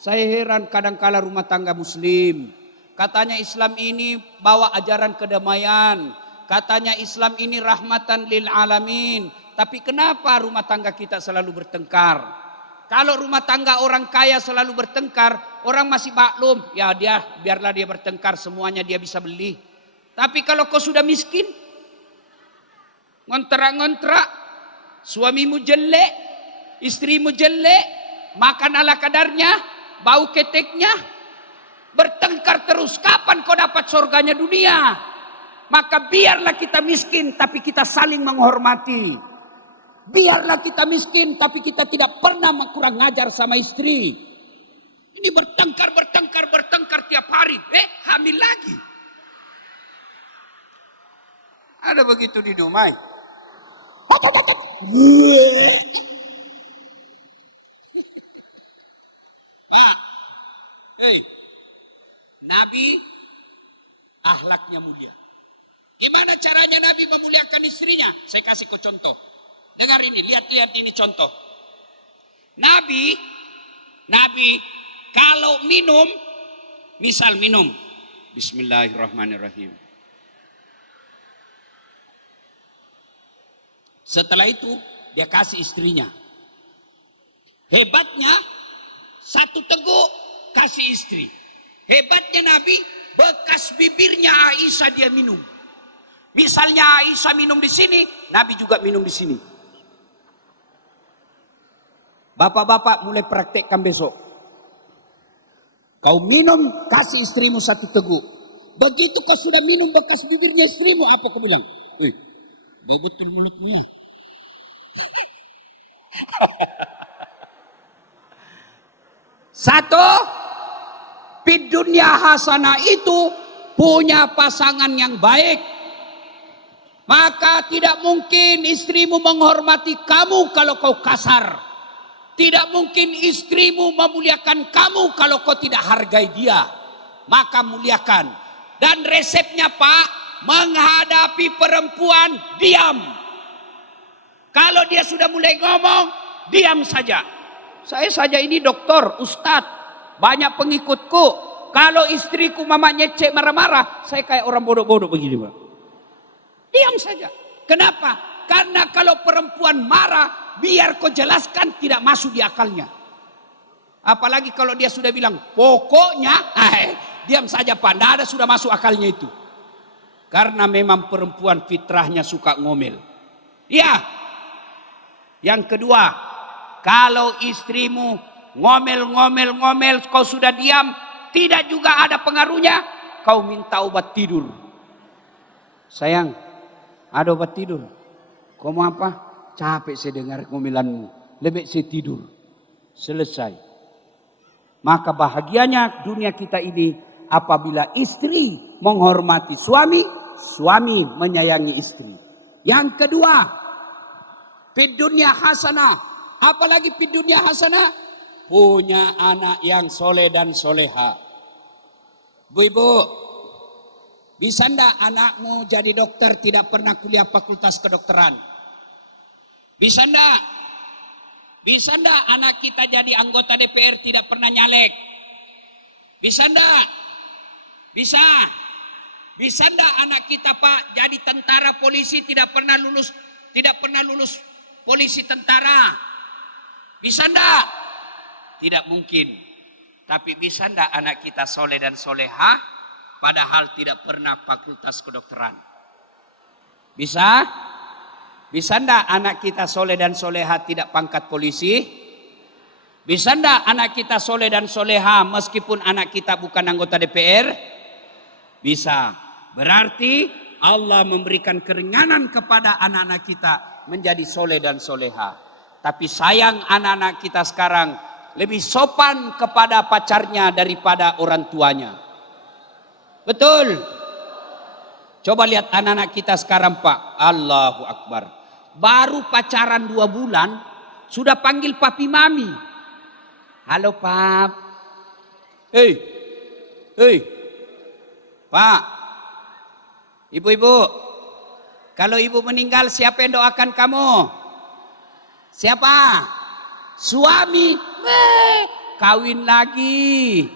Saya heran kadangkala rumah tangga muslim. Katanya Islam ini bawa ajaran kedamaian. Katanya Islam ini rahmatan lil alamin. Tapi kenapa rumah tangga kita selalu bertengkar? Kalau rumah tangga orang kaya selalu bertengkar, orang masih maklum. Ya biarlah dia bertengkar, semuanya dia bisa beli. Tapi kalau kau sudah miskin, ngontrak-ngontrak, suamimu jelek, istrimu jelek, makan ala kadarnya, bau keteknya, bertengkar terus. Kapan kau dapat surganya dunia? Maka biarlah kita miskin tapi kita saling menghormati. Biarlah kita miskin tapi kita tidak pernah kurang ngajar sama istri. Ini bertengkar tiap hari. Hamil lagi. Ada begitu di Dumai. Pak, Nabi akhlaknya mulia. Gimana caranya Nabi memuliakan istrinya? Saya kasih ke contoh. Dengar ini, lihat ini contoh. Nabi kalau minum, misal minum, Bismillahirrahmanirrahim. Setelah itu dia kasih istrinya. Hebatnya satu teguk kasih istri. Hebatnya Nabi, bekas bibirnya Aisyah dia minum. Misalnya Aisyah minum di sini, Nabi juga minum di sini. Bapak-bapak mulai praktekkan besok. Kau minum, kasih istrimu satu teguk. Begitu kau sudah minum bekas bibirnya istrimu, apa kau bilang? Mau betul mulutmu. Satu, di dunia hasanah itu punya pasangan yang baik. Maka tidak mungkin istrimu menghormati kamu kalau kau kasar. Tidak mungkin istrimu memuliakan kamu kalau kau tidak hargai dia. Maka muliakan. Dan resepnya Pak, menghadapi perempuan diam. Kalau dia sudah mulai ngomong, diam saja. Saya saja ini dokter, ustadz, banyak pengikutku. Kalau istriku mama nyecek marah-marah, saya kayak orang bodoh-bodoh begini Pak. Diam saja. Kenapa? Karena kalau perempuan marah, biar kau jelaskan tidak masuk di akalnya. Apalagi kalau dia sudah bilang, pokoknya, diam saja Pak, tidak ada sudah masuk akalnya itu. Karena memang perempuan fitrahnya suka ngomel. Ya. Yang kedua, kalau istrimu ngomel, kau sudah diam, tidak juga ada pengaruhnya, kau minta obat tidur. Sayang, ada obat tidur. Kau mau apa? Capek saya dengar ngomelanmu. Lebih saya tidur. Selesai. Maka bahagianya dunia kita ini apabila istri menghormati suami, suami menyayangi istri. Yang kedua, fid dunya hasanah. Apalagi fid dunya hasanah? Punya anak yang soleh dan soleha. Bu-ibu, bisa ndak anakmu jadi dokter tidak pernah kuliah fakultas kedokteran? Bisa ndak? Bisa ndak anak kita jadi anggota DPR tidak pernah nyalek? Bisa ndak? Bisa. Bisa ndak anak kita Pak jadi tentara polisi tidak pernah lulus polisi tentara? Bisa ndak? Tidak mungkin. Tapi bisa ndak anak kita soleh dan soleha padahal tidak pernah fakultas kedokteran? Bisa? Bisa enggak anak kita soleh dan soleha tidak pangkat polisi? Bisa enggak anak kita soleh dan soleha meskipun anak kita bukan anggota DPR? Bisa. Berarti Allah memberikan keringanan kepada anak-anak kita menjadi soleh dan soleha. Tapi sayang anak-anak kita sekarang lebih sopan kepada pacarnya daripada orang tuanya. Betul. Coba lihat anak-anak kita sekarang Pak. Allahu Akbar. Baru pacaran 2 bulan sudah panggil papi mami. Halo pap. Hei. Pak. Ibu-ibu. Kalau ibu meninggal siapa yang doakan kamu? Siapa? Suami. Kawin lagi.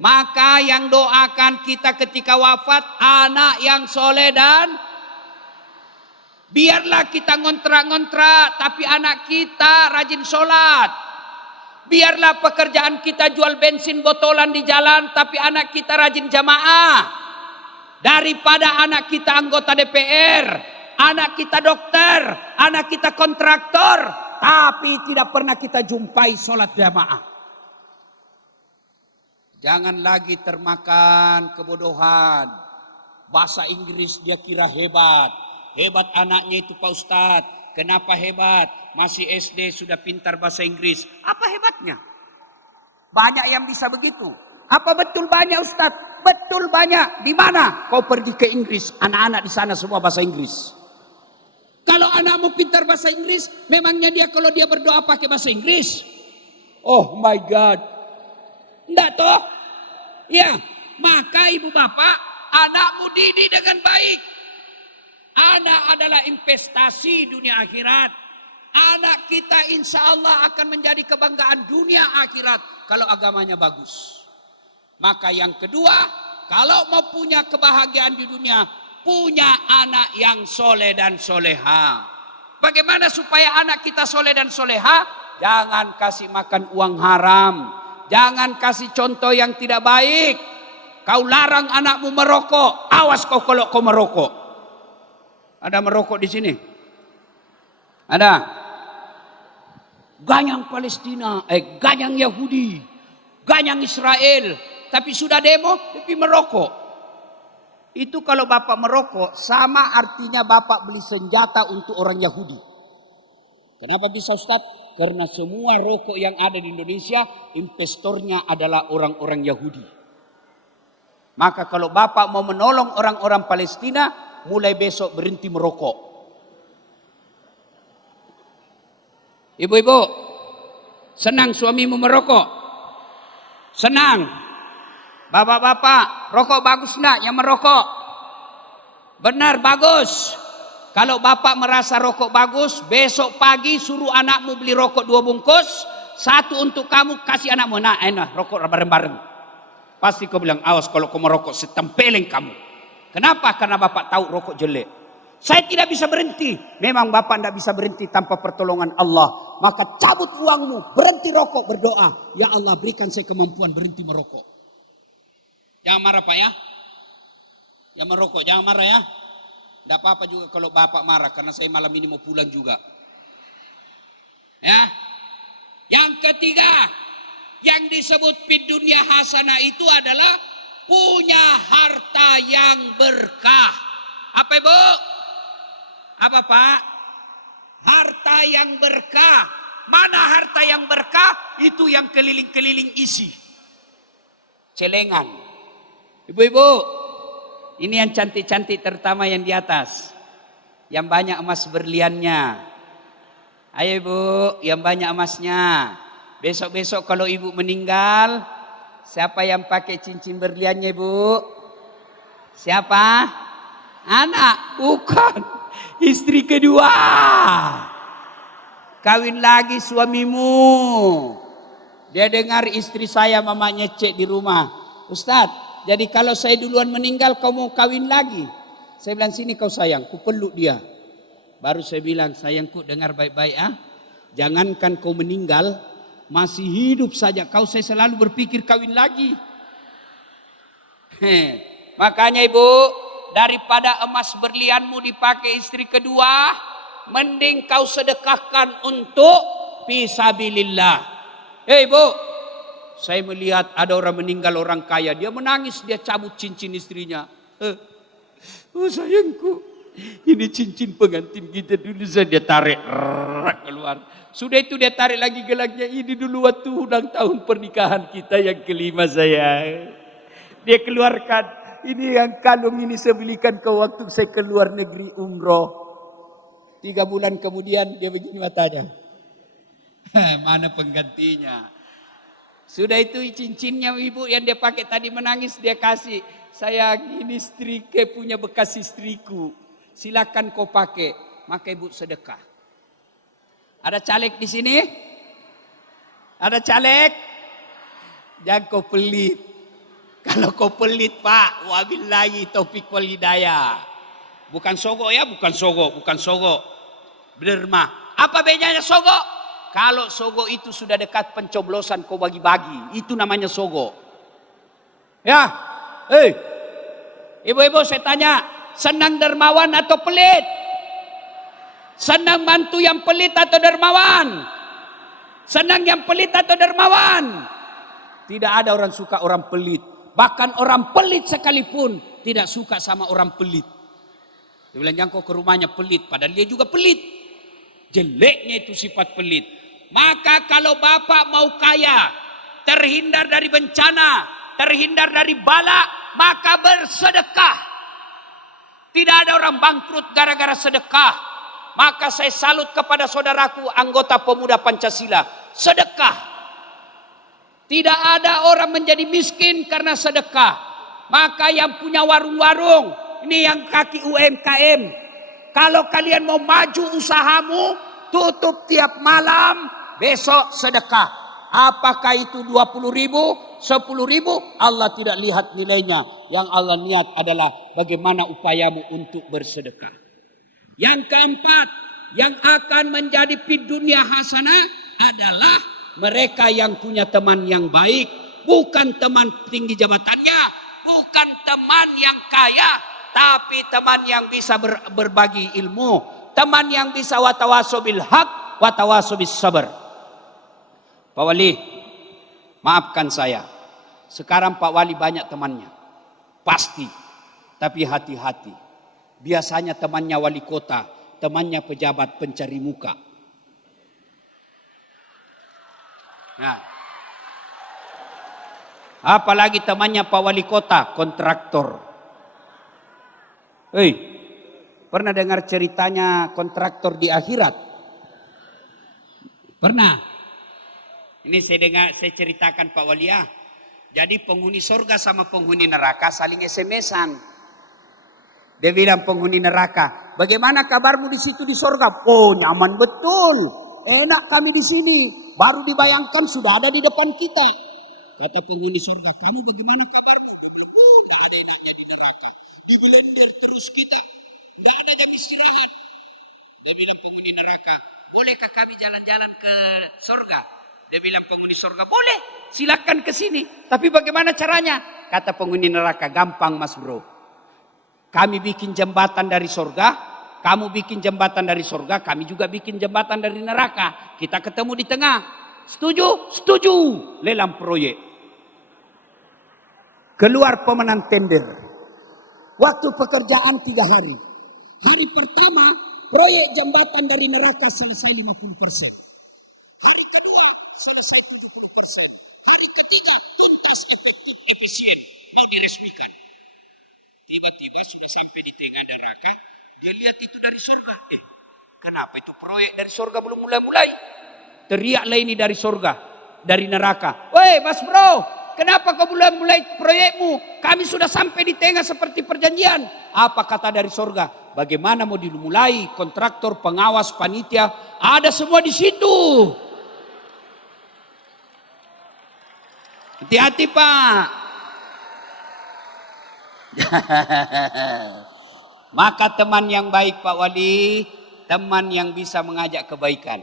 Maka yang doakan kita ketika wafat anak yang soleh dan biarlah kita ngontrak-ngontrak tapi anak kita rajin sholat. Biarlah pekerjaan kita jual bensin botolan di jalan tapi anak kita rajin jamaah. Daripada anak kita anggota DPR, anak kita dokter, anak kita kontraktor, tapi tidak pernah kita jumpai sholat jamaah. Jangan lagi termakan kebodohan. Bahasa Inggris dia kira hebat. Hebat anaknya itu Pak Ustadz. Kenapa hebat? Masih SD sudah pintar bahasa Inggris. Apa hebatnya? Banyak yang bisa begitu. Apa betul banyak Ustadz? Betul banyak. Di mana? Kau pergi ke Inggris. Anak-anak di sana semua bahasa Inggris. Kalau anakmu pintar bahasa Inggris, memangnya dia kalau dia berdoa pakai bahasa Inggris? Oh my God. Enggak toh? Ya, maka ibu bapak, anakmu didik dengan baik. Anak adalah investasi dunia akhirat. Anak kita insya Allah akan menjadi kebanggaan dunia akhirat kalau agamanya bagus. Maka yang kedua, kalau mau punya kebahagiaan di dunia, punya anak yang soleh dan soleha. Bagaimana supaya anak kita soleh dan soleha? Jangan kasih makan uang haram. Jangan kasih contoh yang tidak baik. Kau larang anakmu merokok. Awas kau kalau kau merokok. Ada merokok di sini? Ada? Ganyang Palestina, ganyang Yahudi, ganyang Israel. Tapi sudah demo, tapi merokok. Itu kalau bapak merokok, sama artinya bapak beli senjata untuk orang Yahudi. Kenapa bisa Ustaz? Karena semua rokok yang ada di Indonesia, investornya adalah orang-orang Yahudi. Maka kalau bapak mau menolong orang-orang Palestina, mulai besok berhenti merokok. Ibu-ibu, senang suamimu merokok? Senang. Bapak-bapak, rokok bagus enggak yang merokok? Benar, bagus. Kalau bapak merasa rokok bagus, besok pagi suruh anakmu beli rokok 2 bungkus. 1 untuk kamu, kasih anakmu. Nah, enak, rokok bareng-bareng. Pasti kau bilang, awas kalau kau merokok, setempelin kamu. Kenapa? Karena bapak tahu rokok jelek. Saya tidak bisa berhenti. Memang bapak tidak bisa berhenti tanpa pertolongan Allah. Maka cabut uangmu, berhenti rokok, berdoa. Ya Allah, berikan saya kemampuan berhenti merokok. Jangan marah Pak ya. Yang merokok jangan marah ya. Tidak apa-apa juga kalau bapak marah. Karena saya malam ini mau pulang juga. Ya. Yang ketiga. Yang disebut fid dunya hasanah itu adalah punya harta yang berkah. Apa Ibu? Apa Pak? Harta yang berkah. Mana harta yang berkah? Itu yang keliling-keliling isi. Celengan. Ibu-ibu, ini yang cantik-cantik terutama yang di atas. Yang banyak emas berliannya. Ayo ibu, yang banyak emasnya. Besok-besok kalau ibu meninggal, siapa yang pakai cincin berliannya ibu? Siapa? Anak, bukan. Istri kedua. Kawin lagi suamimu. Dia dengar istri saya mamanya cek di rumah. Ustadz, jadi kalau saya duluan meninggal kau mau kawin lagi? Saya bilang sini kau sayang, ku peluk dia. Baru saya bilang sayangku dengar baik-baik ah. Jangankan kau meninggal, masih hidup saja kau saya selalu berpikir kawin lagi. Makanya ibu, daripada emas berlianmu dipakai istri kedua, mending kau sedekahkan untuk fisabilillah. Hei Bu, saya melihat ada orang meninggal, orang kaya, dia menangis, dia cabut cincin istrinya. Oh sayangku, ini cincin pengantin kita dulu, dia tarik keluar. Sudah itu dia tarik lagi gelangnya, ini dulu waktu ulang tahun pernikahan kita yang kelima sayang. Dia keluarkan, ini yang kalung ini saya belikan kau waktu saya keluar negeri umroh. 3 bulan kemudian dia begini matanya. Mana penggantinya? Sudah itu cincinnya ibu yang dia pakai tadi menangis, dia kasih. Sayang, ini istri punya bekas istriku. Silakan kau pakai. Maka ibu sedekah. Ada caleg di sini? Ada caleg? Jangan kau pelit. Kalau kau pelit Pak, wabillahi taufik wal hidayah. Bukan sogo ya, bukan sogo. Derma. Apa bedanya sogo? Kalau sogo itu sudah dekat pencoblosan kau bagi-bagi, itu namanya sogo. Ya, ibu-ibu saya tanya, senang dermawan atau pelit? Senang mantu yang pelit atau dermawan? Senang yang pelit atau dermawan? Tidak ada orang suka orang pelit. Bahkan orang pelit sekalipun tidak suka sama orang pelit. Dia bilang jangan kau ke rumahnya pelit, padahal dia juga pelit. Jeleknya itu sifat pelit. Maka kalau bapak mau kaya, terhindar dari bencana, terhindar dari bala, maka bersedekah. Tidak ada orang bangkrut gara-gara sedekah. Maka saya salut kepada saudaraku anggota pemuda Pancasila. Sedekah. Tidak ada orang menjadi miskin karena sedekah. Maka yang punya warung-warung, ini yang kaki UMKM. Kalau kalian mau maju usahamu, tutup tiap malam, besok sedekah. Apakah itu 20.000, 10.000? Allah tidak lihat nilainya. Yang Allah lihat adalah bagaimana upayamu untuk bersedekah. Yang keempat, yang akan menjadi fid dunya hasanah adalah mereka yang punya teman yang baik. Bukan teman tinggi jabatannya, bukan teman yang kaya, tapi teman yang bisa berbagi ilmu. Teman yang bisa watawaso bil haq, watawaso bis sabar. Pak Wali, maafkan saya. Sekarang Pak Wali banyak temannya. Pasti. Tapi hati-hati. Biasanya temannya wali kota, temannya pejabat pencari muka. Nah. Apalagi temannya Pak Wali Kota, kontraktor. Pernah dengar ceritanya kontraktor di akhirat? Pernah? Ini saya ceritakan Pak Wali ya. Jadi penghuni surga sama penghuni neraka saling SMS-an. Dia bilang penghuni neraka, bagaimana kabarmu di situ di surga? Oh nyaman betul, enak kami di sini. Baru dibayangkan sudah ada di depan kita. Kata penghuni surga, kamu bagaimana kabarmu? Nggak ada enaknya di neraka. Di blender terus kita, nggak ada jam istirahat. Dia bilang penghuni neraka, bolehkah kami jalan-jalan ke surga? Dia bilang penghuni surga, boleh, silakan ke sini. Tapi bagaimana caranya? Kata penghuni neraka, gampang mas bro. Kami bikin jembatan dari surga, kamu bikin jembatan dari surga, kami juga bikin jembatan dari neraka. Kita ketemu di tengah. Setuju? Setuju. Lelang proyek. Keluar pemenang tender. Waktu pekerjaan 3 hari. Hari pertama, proyek jembatan dari neraka selesai 50%. Hari kedua, selesai 70%. Hari ketiga, tuntas efisien. Mau diresmikan. Tiba-tiba sudah sampai di tengah neraka, dia lihat itu dari surga. Kenapa itu proyek dari surga belum mulai-mulai? Teriaklah ini dari surga, dari neraka. Woi mas bro, kenapa kau belum mulai proyekmu? Kami sudah sampai di tengah seperti perjanjian. Apa kata dari surga? Bagaimana mau dimulai? Kontraktor, pengawas, panitia, ada semua di situ. Hati-hati Pak. Maka teman yang baik Pak Wali, teman yang bisa mengajak kebaikan.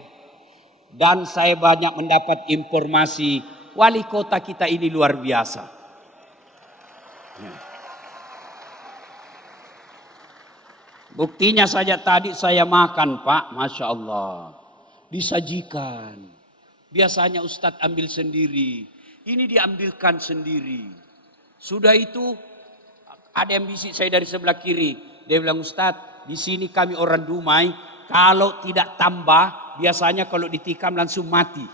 Dan saya banyak mendapat informasi wali kota kita ini luar biasa. Buktinya saja tadi saya makan, Pak. Masya Allah. Disajikan. Biasanya Ustadz ambil sendiri. Ini diambilkan sendiri. Sudah itu ada yang bisik saya dari sebelah kiri. Dia bilang, Ustadz, di sini kami orang Dumai. Kalau tidak tambah, biasanya kalau ditikam langsung mati.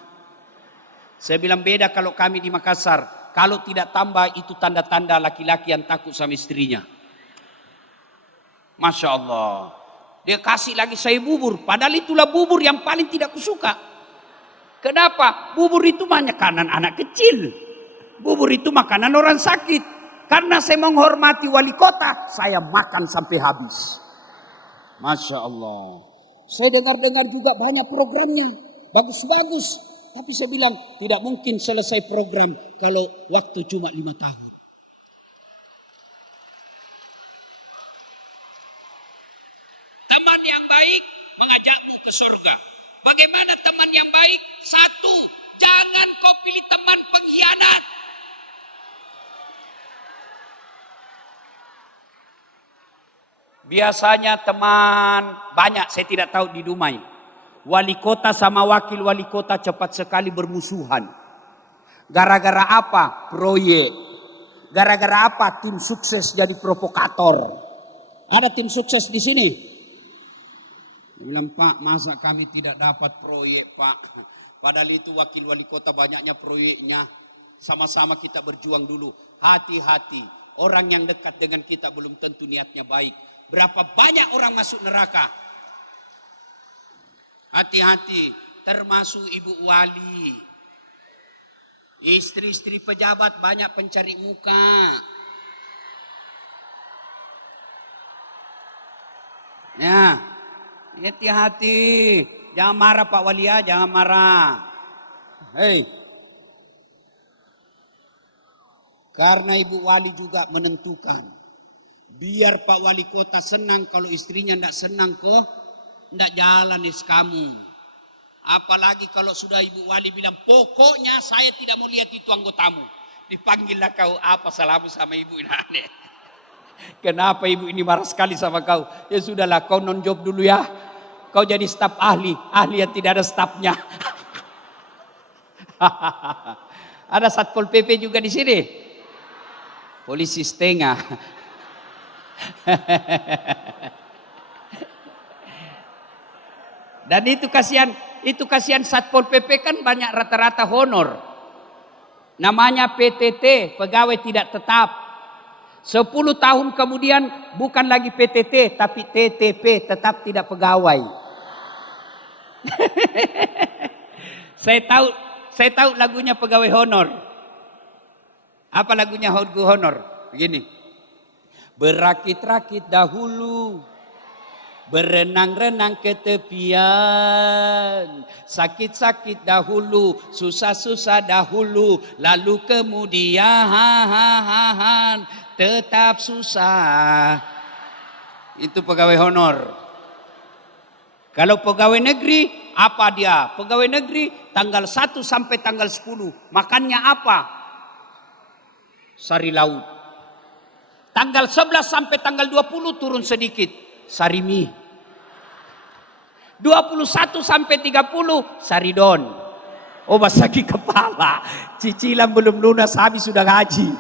Saya bilang beda kalau kami di Makassar. Kalau tidak tambah itu tanda-tanda laki-laki yang takut sama istrinya. Masya Allah. Dia kasih lagi saya bubur. Padahal itulah bubur yang paling tidak kusuka. Kenapa? Bubur itu makanan anak kecil. Bubur itu makanan orang sakit. Karena saya menghormati wali kota, saya makan sampai habis. Masya Allah. Saya dengar-dengar juga banyak programnya. Bagus-bagus. Tapi saya bilang, tidak mungkin selesai program kalau waktu cuma 5 tahun. Teman yang baik mengajakmu ke surga. Bagaimana teman yang baik? 1, jangan kau pilih teman pengkhianat. Biasanya teman banyak, saya tidak tahu di Dumai. Wali kota sama wakil wali kota cepat sekali bermusuhan. Gara-gara apa? Proyek. Gara-gara apa? Tim sukses jadi provokator. Ada tim sukses di sini. Dia bilang, Pak, masa kami tidak dapat proyek, Pak? Padahal itu wakil wali kota banyaknya proyeknya. Sama-sama kita berjuang dulu. Hati-hati. Orang yang dekat dengan kita belum tentu niatnya baik. Berapa banyak orang masuk neraka. Hati-hati, termasuk ibu wali. Istri-istri pejabat banyak pencari muka. Ya, hati-hati. Jangan marah Pak Wali ya, jangan marah. Hei. Karena ibu wali juga menentukan. Biar Pak Wali Kota senang, kalau istrinya tidak senang kok, tidak jalan kamu. Apalagi kalau sudah ibu wali bilang, pokoknya saya tidak mau lihat itu anggotamu. Dipanggillah kau, apa salahmu sama ibu ini aneh. Kenapa ibu ini marah sekali sama kau? Ya sudahlah, kau non-job dulu ya. Kau jadi staf ahli yang tidak ada stafnya. Ada Satpol PP juga di sini. Polisi setengah. Dan itu kasihan Satpol PP kan banyak rata-rata honor. Namanya PTT, pegawai tidak tetap. 10 tahun kemudian bukan lagi PTT tapi TTP, tetap tidak pegawai. Saya tahu lagunya pegawai honor. Apa lagunya honor? Begini. Berakit-rakit dahulu, berenang-renang ke tepian, sakit-sakit dahulu, susah-susah dahulu, lalu kemudian tetap susah. Itu pegawai honor. Kalau pegawai negeri, apa dia? Pegawai negeri tanggal 1 sampai tanggal 10. Makannya apa? Sari laut. Tanggal 11 sampai tanggal 20 turun sedikit. Sari mie. 21 sampai 30 saridon. Oh, sakit kepala. Cicilan belum lunas, habis sudah gaji.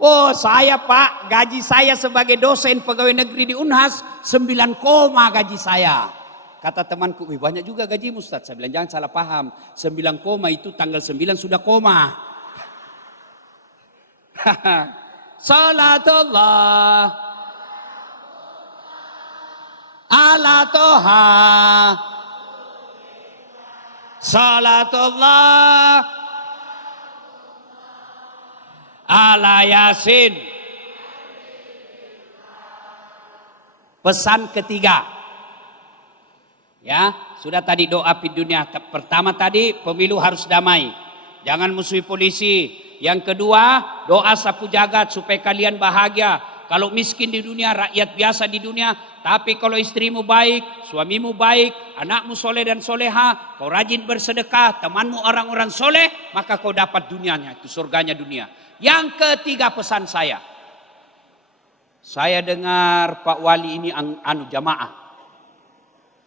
Oh, saya Pak, gaji saya sebagai dosen pegawai negeri di Unhas 9, gaji saya. Kata temanku, banyak juga gaji Ustaz. Saya bilang jangan salah paham. 9, itu tanggal 9 sudah koma. Salatullah ala toha, salatullah ala yasin. Pesan ketiga, ya sudah tadi doa di dunia. Pertama tadi pemilu harus damai, jangan musuhi polisi. Yang kedua, doa sapu jagat supaya kalian bahagia. Kalau miskin di dunia, rakyat biasa di dunia. Tapi kalau istrimu baik, suamimu baik, anakmu soleh dan soleha, kau rajin bersedekah, temanmu orang-orang soleh, maka kau dapat dunianya, itu surganya dunia. Yang ketiga pesan saya, Saya dengar Pak Wali ini anu jamaah.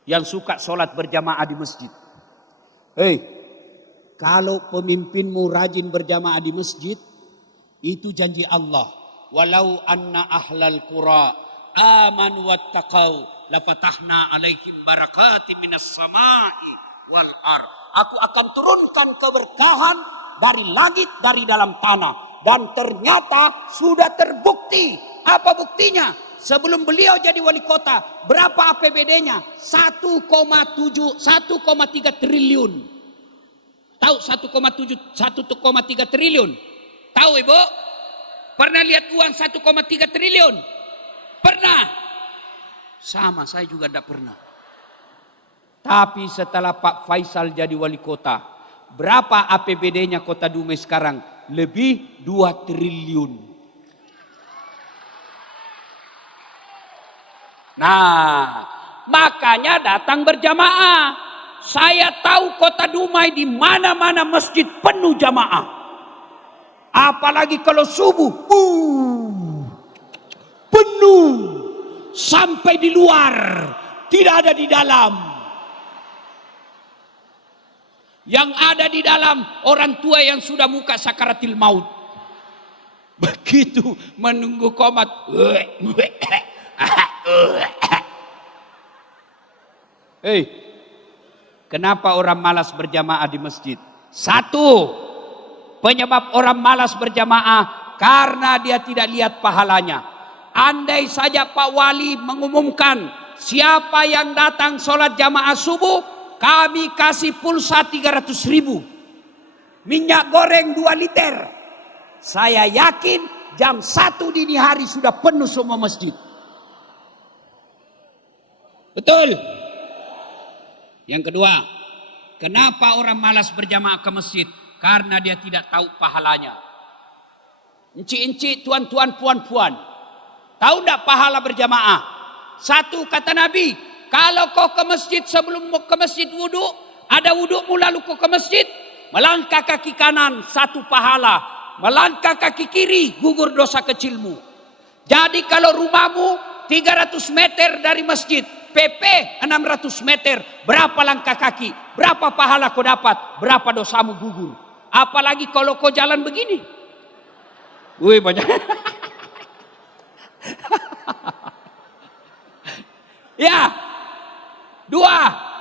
Yang suka sholat berjamaah di masjid. Hei, kalau pemimpinmu rajin berjamaah di masjid, itu janji Allah. Walau anna ahlal qura amanu wattaqau lafatahna alaihim barakatim minas samai wal ar. Aku akan turunkan keberkahan dari langit, dari dalam tanah. Dan ternyata sudah terbukti. Apa buktinya? Sebelum beliau jadi wali kota, berapa APBD-nya? 1,3 triliun. Tahu 1,3 triliun? Tahu Ibu? Pernah lihat uang 1,3 triliun? Pernah? Sama, saya juga tidak pernah. Tapi setelah Pak Faisal jadi wali kota, berapa APBD-nya kota Dumai sekarang? Lebih 2 triliun. Nah, makanya datang berjamaah. Saya tahu kota Dumai di mana-mana masjid penuh jamaah. Apalagi kalau subuh, penuh sampai di luar, tidak ada di dalam. Yang ada di dalam orang tua yang sudah muka sakaratil maut. Begitu menunggu komat. Hei, kenapa orang malas berjamaah di masjid? Satu, penyebab orang malas berjamaah karena dia tidak lihat pahalanya. Andai saja Pak Wali mengumumkan siapa yang datang sholat jamaah subuh, kami kasih pulsa 300.000. Minyak goreng 2 liter. Saya yakin jam 1 dini hari sudah penuh semua masjid. Betul? Yang kedua, kenapa orang malas berjamaah ke masjid? Karena dia tidak tahu pahalanya. Encik-encik, tuan-tuan, puan-puan. Tahu tidak pahala berjamaah? Satu kata Nabi, kalau kau ke masjid sebelum ke masjid wudu, ada wudumu lalu kau ke masjid, melangkah kaki kanan 1 pahala, melangkah kaki kiri gugur dosa kecilmu. Jadi kalau rumahmu 300 meter dari masjid, PP 600 meter, berapa langkah kaki, berapa pahala kau dapat, berapa dosamu gugur. Apalagi kalau kau jalan begini. Wih banyak. Ya. 2,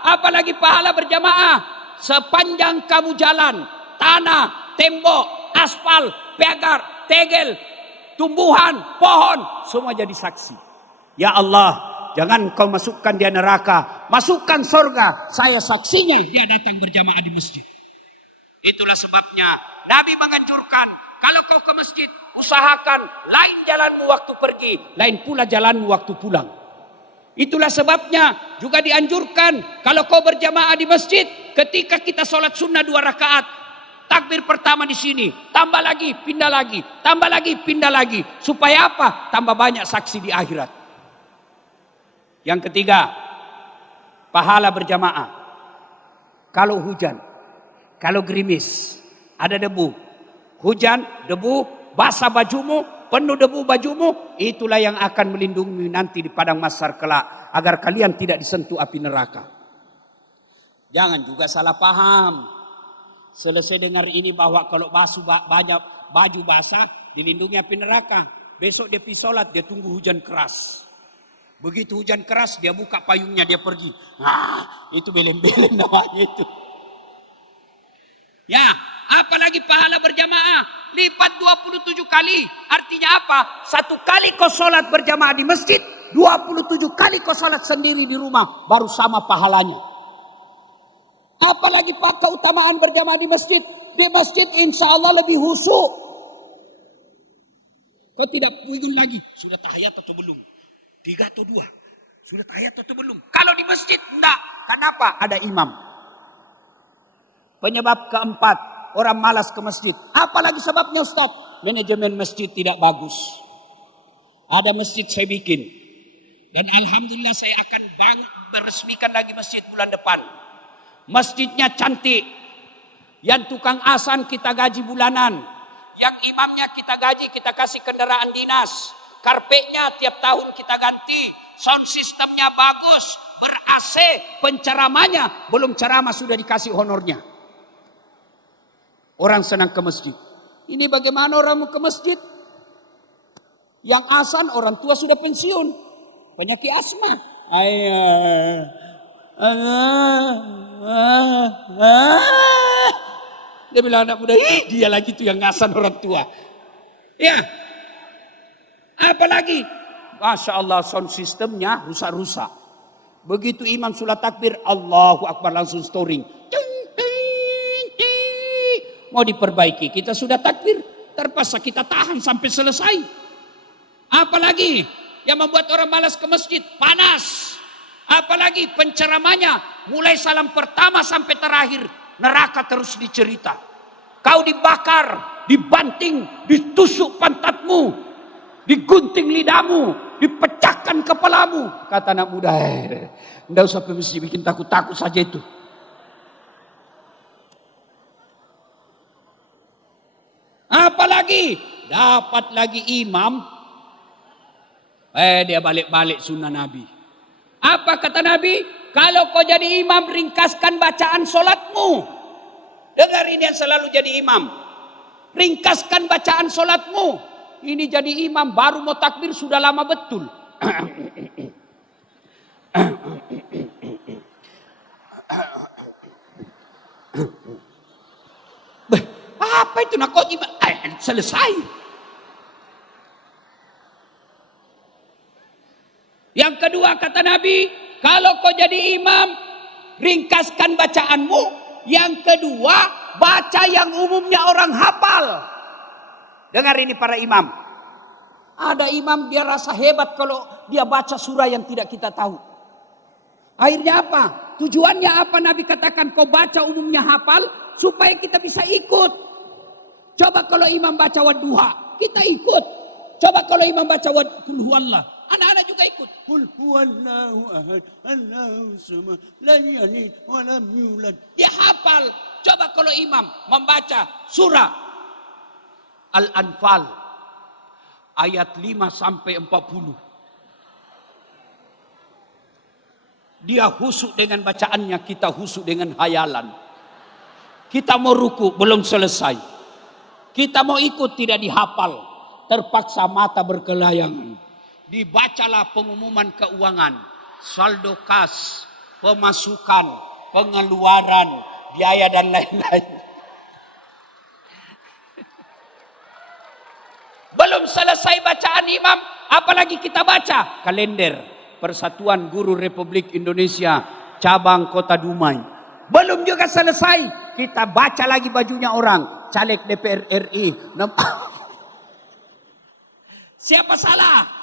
apalagi pahala berjamaah. Sepanjang kamu jalan, tanah, tembok, aspal, pagar, tegel, tumbuhan, pohon, semua jadi saksi. Ya Allah, jangan kau masukkan dia neraka, masukkan surga. Saya saksinya dia datang berjamaah di masjid. Itulah sebabnya Nabi menganjurkan, kalau kau ke masjid, usahakan lain jalanmu waktu pergi, lain pula jalanmu waktu pulang. Itulah sebabnya juga dianjurkan kalau kau berjamaah di masjid, ketika kita sholat sunnah 2 rakaat, takbir pertama di sini, tambah lagi, pindah lagi, tambah lagi, pindah lagi. Supaya apa? Tambah banyak saksi di akhirat. Yang ketiga, pahala berjamaah. Kalau hujan, kalau gerimis, ada debu, hujan, debu, basah bajumu, penuh debu bajumu, itulah yang akan melindungi nanti di padang mahsyar kelak, agar kalian tidak disentuh api neraka. Jangan juga salah paham. Selesai dengar ini bahwa kalau banyak baju basah dilindungi api neraka, besok dia pergi sholat, dia tunggu hujan keras. Begitu hujan keras dia buka payungnya, dia pergi. Nah, itu belem-belem namanya itu. Ya, apalagi pahala berjamaah lipat 27 kali. Artinya apa? 1 kali kau sholat berjamaah di masjid, 27 kali kau sholat sendiri di rumah, baru sama pahalanya. Apalagi pak keutamaan berjamaah di masjid. Di masjid insya Allah lebih khusyuk. Kau tidak bingung lagi, sudah tahiyat atau belum? 3 atau 2? Sudah tahiyat atau belum? Kalau di masjid enggak. Kenapa? Ada imam. Penyebab keempat, orang malas ke masjid. Apalagi sebabnya Ustaz? Manajemen masjid tidak bagus. Ada masjid saya bikin. Dan Alhamdulillah saya akan meresmikan lagi masjid bulan depan. Masjidnya cantik. Yang tukang azan kita gaji bulanan. Yang imamnya kita gaji, kita kasih kendaraan dinas. Karpetnya tiap tahun kita ganti. Sound sistemnya bagus. Ber-AC. Penceramanya. Belum ceramah sudah dikasih honornya. Orang senang ke masjid. Ini bagaimana orang mau ke masjid? Yang azan orang tua sudah pensiun. Penyakit asma. Dia bilang anak muda, dia lagi tuh yang ngasan orang tua. Ya. Apalagi, Masya Allah sound sistemnya rusak-rusak. Begitu imam sulat takbir, Allahu Akbar langsung storing. Mau diperbaiki, kita sudah takbir. Terpaksa kita tahan sampai selesai. Apalagi yang membuat orang malas ke masjid, panas. Apalagi penceramanya mulai salam pertama sampai terakhir neraka terus dicerita. Kau dibakar, dibanting, ditusuk pantatmu, digunting lidahmu, dipecahkan kepalamu. Kata anak muda, enggak usah mesti bikin takut-takut saja itu. Apalagi dapat lagi imam, dia balik-balik sunnah Nabi. Apa kata Nabi? Kalau kau jadi imam, ringkaskan bacaan solatmu. Dengar ini yang selalu jadi imam. Ringkaskan bacaan solatmu. Ini jadi imam, baru mau takbir sudah lama betul. Apa itu nak kau imam? Selesai. Yang kedua kata Nabi, kalau kau jadi imam, ringkaskan bacaanmu. Yang kedua, baca yang umumnya orang hafal. Dengar ini para imam. Ada imam dia rasa hebat kalau dia baca surah yang tidak kita tahu. Akhirnya apa? Tujuannya apa? Nabi katakan kau baca umumnya hafal supaya kita bisa ikut. Coba kalau imam baca wadduha, kita ikut. Coba kalau imam baca qul huwallah, anak-anak juga ikut. Qul huwallahu ahad, Allahu samad, lam yalid wa lam yulad. Dia hafal. Coba kalau imam membaca surah Al-Anfal ayat 5 sampai 40. Dia husuk dengan bacaannya, kita husuk dengan hayalan. Kita mau ruku belum selesai. Kita mau ikut tidak dihafal. Terpaksa mata berkelayangan. Dibacalah pengumuman keuangan, saldo kas, pemasukan, pengeluaran, biaya dan lain-lain. Belum selesai bacaan imam, apalagi kita baca kalender Persatuan Guru Republik Indonesia cabang Kota Dumai. Belum juga selesai, kita baca lagi bajunya orang, caleg DPR RI. Siapa salah?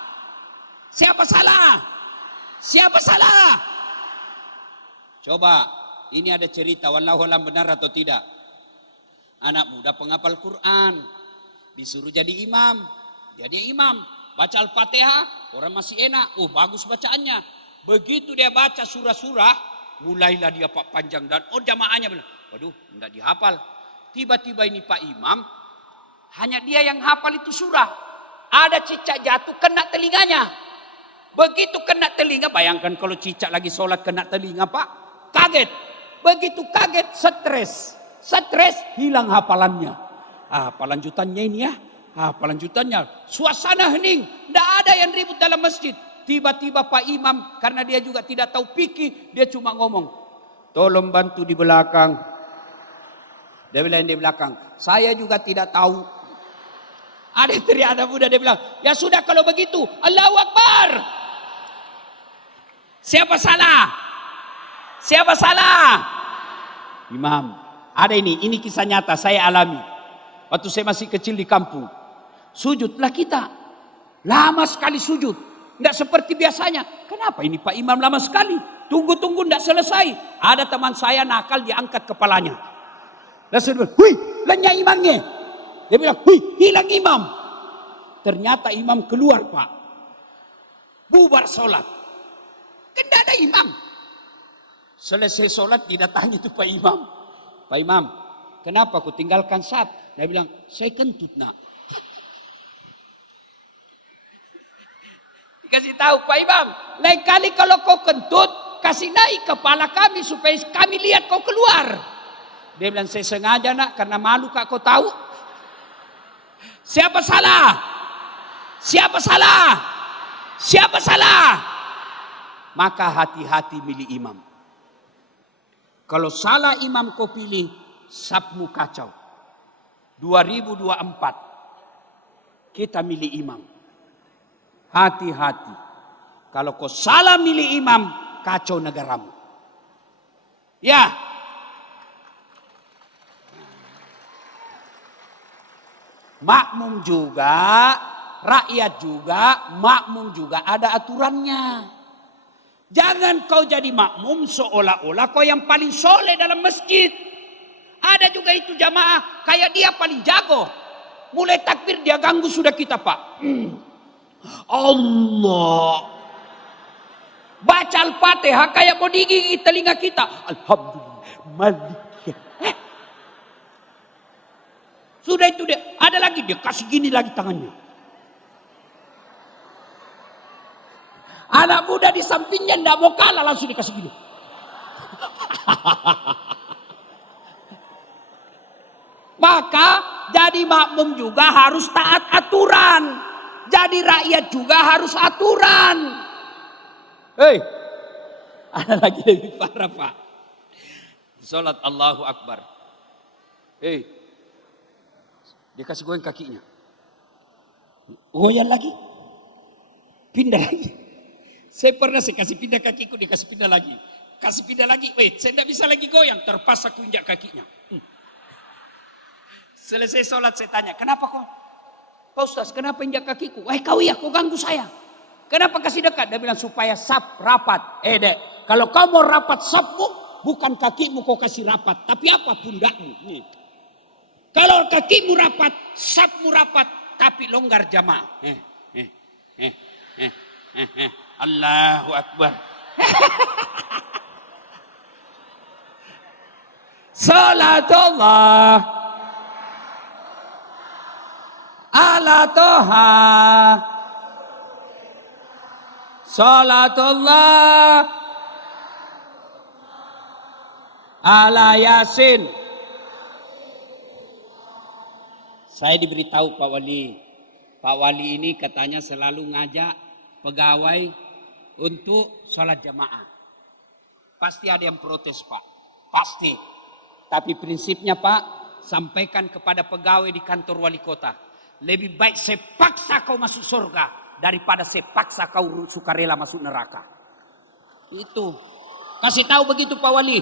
Siapa salah? Siapa salah? Coba, ini ada cerita, wallahu alam benar atau tidak. Anak muda penghafal Quran, disuruh jadi imam. Jadi imam, baca Al-Fatihah, orang masih enak. Oh bagus bacaannya. Begitu dia baca surah-surah, mulailah dia pak panjang dan jamaahnya bilang, waduh enggak dihafal. Tiba-tiba ini Pak Imam, hanya dia yang hafal itu surah. Ada cicak jatuh kena telinganya. Begitu kena telinga, bayangkan kalau cicak lagi sholat kena telinga Pak, kaget. Begitu kaget, stres. Stres, hilang hafalannya. Apa lanjutannya ini ya? Apa lanjutannya? Suasana hening, tidak ada yang ribut dalam masjid. Tiba-tiba Pak Imam, karena dia juga tidak tahu fikih, dia cuma ngomong, tolong bantu di belakang. Dia bilang di belakang, saya juga tidak tahu. Ada teriak anak muda, dia bilang, ya sudah kalau begitu, Allahu Akbar. Siapa salah? Siapa salah? Imam. Ada ini kisah nyata saya alami. Waktu saya masih kecil di kampung. Sujudlah kita. Lama sekali sujud. Tidak seperti biasanya. Kenapa ini Pak Imam lama sekali? Tunggu-tunggu tidak selesai. Ada teman saya nakal, diangkat kepalanya. Dan saya bilang, wih, lenyap imamnya. Dia bilang, wih, hilang imam. Ternyata imam keluar Pak. Bubar sholat. Kan tidak ada imam. Selesai sholat didatangi itu Pak Imam. Pak Imam, kenapa aku tinggalkan saat? Dia bilang, saya kentut nak. Dikasih tahu Pak Imam, lain kali kalau kau kentut, kasih naik kepala kami supaya kami lihat kau keluar. Dia bilang, saya sengaja nak, karena malu kak kau tahu. Siapa salah? Siapa salah? Siapa salah? Maka hati-hati milih imam. Kalau salah imam kau pilih, sabmu kacau. 2024 kita milih imam. Hati-hati. Kalau kau salah milih imam, kacau negaramu. Ya. Makmum juga, rakyat juga, makmum juga ada aturannya. Jangan kau jadi makmum seolah-olah kau yang paling soleh dalam masjid. Ada juga itu jamaah kayak dia paling jago. Mulai takbir dia ganggu sudah kita Pak. Allah. Baca Al-Fatihah kayak mau digigit telinga kita. Alhamdulillah. Malik. Sudah itu dia. Ada lagi dia kasih gini lagi tangannya. Anak muda di sampingnya tidak mau kalah langsung dikasih gini. Maka jadi makmum juga harus taat aturan. Jadi rakyat juga harus aturan. Hei, ada lagi lebih parah Pak. Salat Allahu Akbar. Hei, dia kasih goyang kakinya. Goyang lagi. Pindah lagi. Saya kasih pindah kakiku, dia kasih pindah lagi. Kasih pindah lagi. Wait, saya tidak bisa lagi goyang. Terpaksa aku injak kakinya. Selesai sholat saya tanya, kenapa kau? Pak Ustaz, kenapa injak kakiku? Wah kau ya, kau ganggu saya. Kenapa kasih dekat? Dia bilang supaya sap rapat. Dek, kalau kau mau rapat sapmu, bukan kakimu kau kasih rapat. Tapi apa pundakmu. Nih. Kalau kakimu rapat, sapmu rapat. Tapi longgar jamaah. Allahu Akbar. Salatullah ala toha. Salatullah ala Yasin. Saya diberitahu Pak Wali. Pak Wali ini katanya selalu ngajak pegawai untuk sholat jamaah. Pasti ada yang protes Pak. Pasti. Tapi prinsipnya Pak, sampaikan kepada pegawai di kantor wali kota. Lebih baik saya paksa kau masuk surga daripada saya paksa kau sukarela masuk neraka. Itu. Kasih tahu begitu Pak Wali.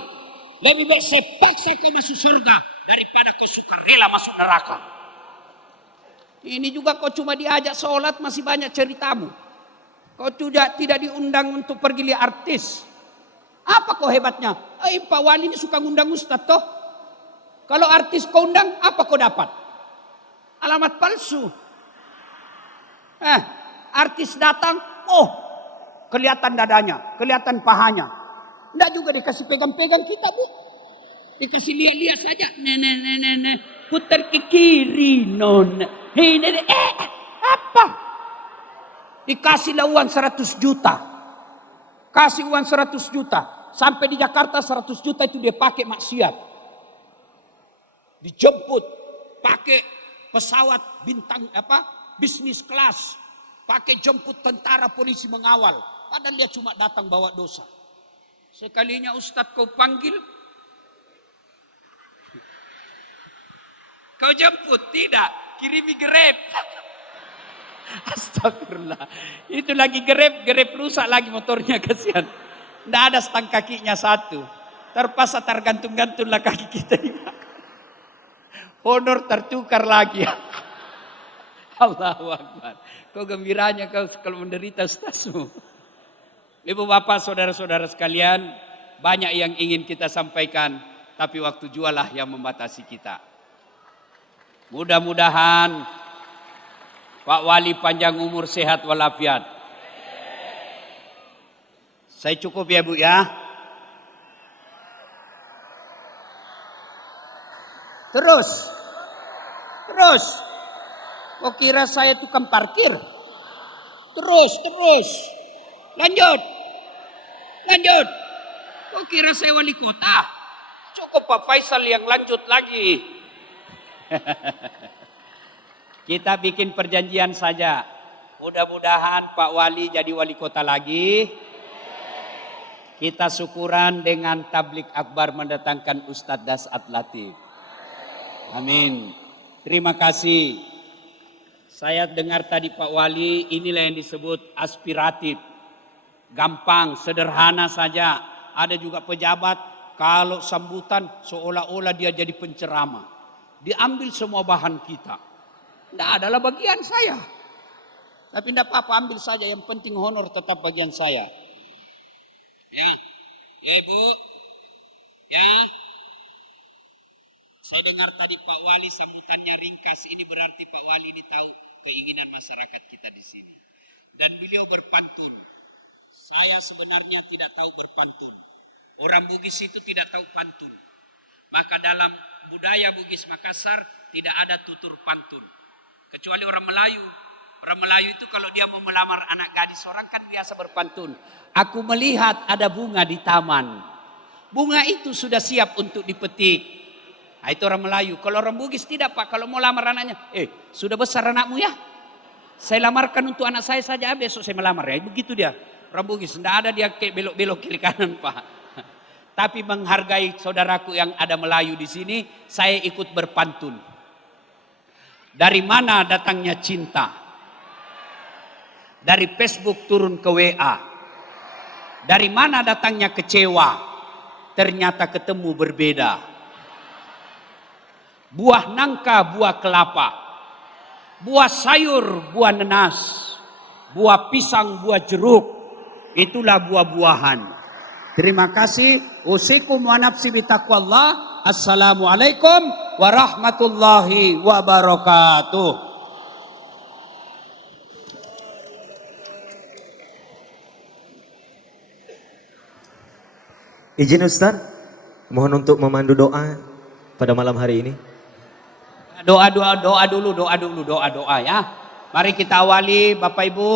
Lebih baik saya paksa kau masuk surga daripada kau sukarela masuk neraka. Ini juga kau cuma diajak sholat masih banyak ceritamu. Kau tidak diundang untuk pergi lihat artis. Apa kau hebatnya? Pak Wali ini suka ngundang ustaz toh. Kalau artis kau undang, apa kau dapat? Alamat palsu. Artis datang, kelihatan dadanya, kelihatan pahanya. Tidak juga dikasih pegang-pegang kita Bu. Dikasih lihat-lihat saja. Nenek, putar ke kiri nona. Apa? Dikasih uang 100 juta. Kasih uang 100 juta. Sampai di Jakarta 100 juta itu dia pakai maksiat. Dijemput. Pakai pesawat bintang bisnis kelas. Pakai jemput tentara polisi mengawal. Padahal dia cuma datang bawa dosa. Sekalinya Ustadz kau panggil. Kau jemput? Tidak. Kirimi Grab. Astagfirullah. Itu lagi Grab rusak lagi motornya kasihan. Tidak ada stang kakinya satu. Terpaksa tergantung-gantunglah kaki kita di belakang. Honor tertukar lagi. Allahu Akbar. Kau gembiranya kau kalau menderita Ustazmu. Ibu bapak saudara-saudara sekalian. Banyak yang ingin kita sampaikan. Tapi waktu jualah yang membatasi kita. Mudah-mudahan Pak Wali panjang umur, sehat walafiat. Saya cukup ya Bu ya. Terus. Kau kira saya tukang parkir? Terus. Lanjut. Kok kira saya wali kota? Cukup Pak Faisal yang lanjut lagi. Kita bikin perjanjian saja. Mudah-mudahan Pak Wali jadi wali kota lagi. Kita syukuran dengan tablik akbar mendatangkan Ustadz Dasat Latif. Amin. Terima kasih. Saya dengar tadi Pak Wali, inilah yang disebut aspiratif. Gampang, sederhana saja. Ada juga pejabat, kalau sambutan seolah-olah dia jadi penceramah. Diambil semua bahan kita. Tidak adalah bagian saya. Tapi tidak apa-apa, ambil saja. Yang penting honor tetap bagian saya. Ya Ibu. Ya. Saya dengar tadi Pak Wali sambutannya ringkas. Ini berarti Pak Wali ini tahu keinginan masyarakat kita di sini. Dan beliau berpantun. Saya sebenarnya tidak tahu berpantun. Orang Bugis itu tidak tahu pantun. Maka dalam budaya Bugis Makassar tidak ada tutur pantun. Kecuali orang Melayu. Orang Melayu itu kalau dia mau melamar anak gadis orang kan biasa berpantun. Aku melihat ada bunga di taman. Bunga itu sudah siap untuk dipetik. Nah, itu orang Melayu. Kalau orang Bugis tidak Pak. Kalau mau lamar anaknya. Sudah besar anakmu ya? Saya lamarkan untuk anak saya saja. Besok saya melamar ya. Begitu dia. Orang Bugis. Tidak ada dia kayak belok-belok kiri kanan Pak. Tapi menghargai saudaraku yang ada Melayu di sini. Saya ikut berpantun. Dari mana datangnya cinta? Dari Facebook turun ke WA. Dari mana datangnya kecewa? Ternyata ketemu berbeda. Buah nangka, buah kelapa. Buah sayur, buah nenas. Buah pisang, buah jeruk. Itulah buah-buahan. Terima kasih. Usikum wa nafsi bitaqwallah. Assalamualaikum warahmatullahi wabarakatuh. Izin Ustaz, mohon untuk memandu doa pada malam hari ini. Doa dulu ya. Mari kita awali Bapak Ibu.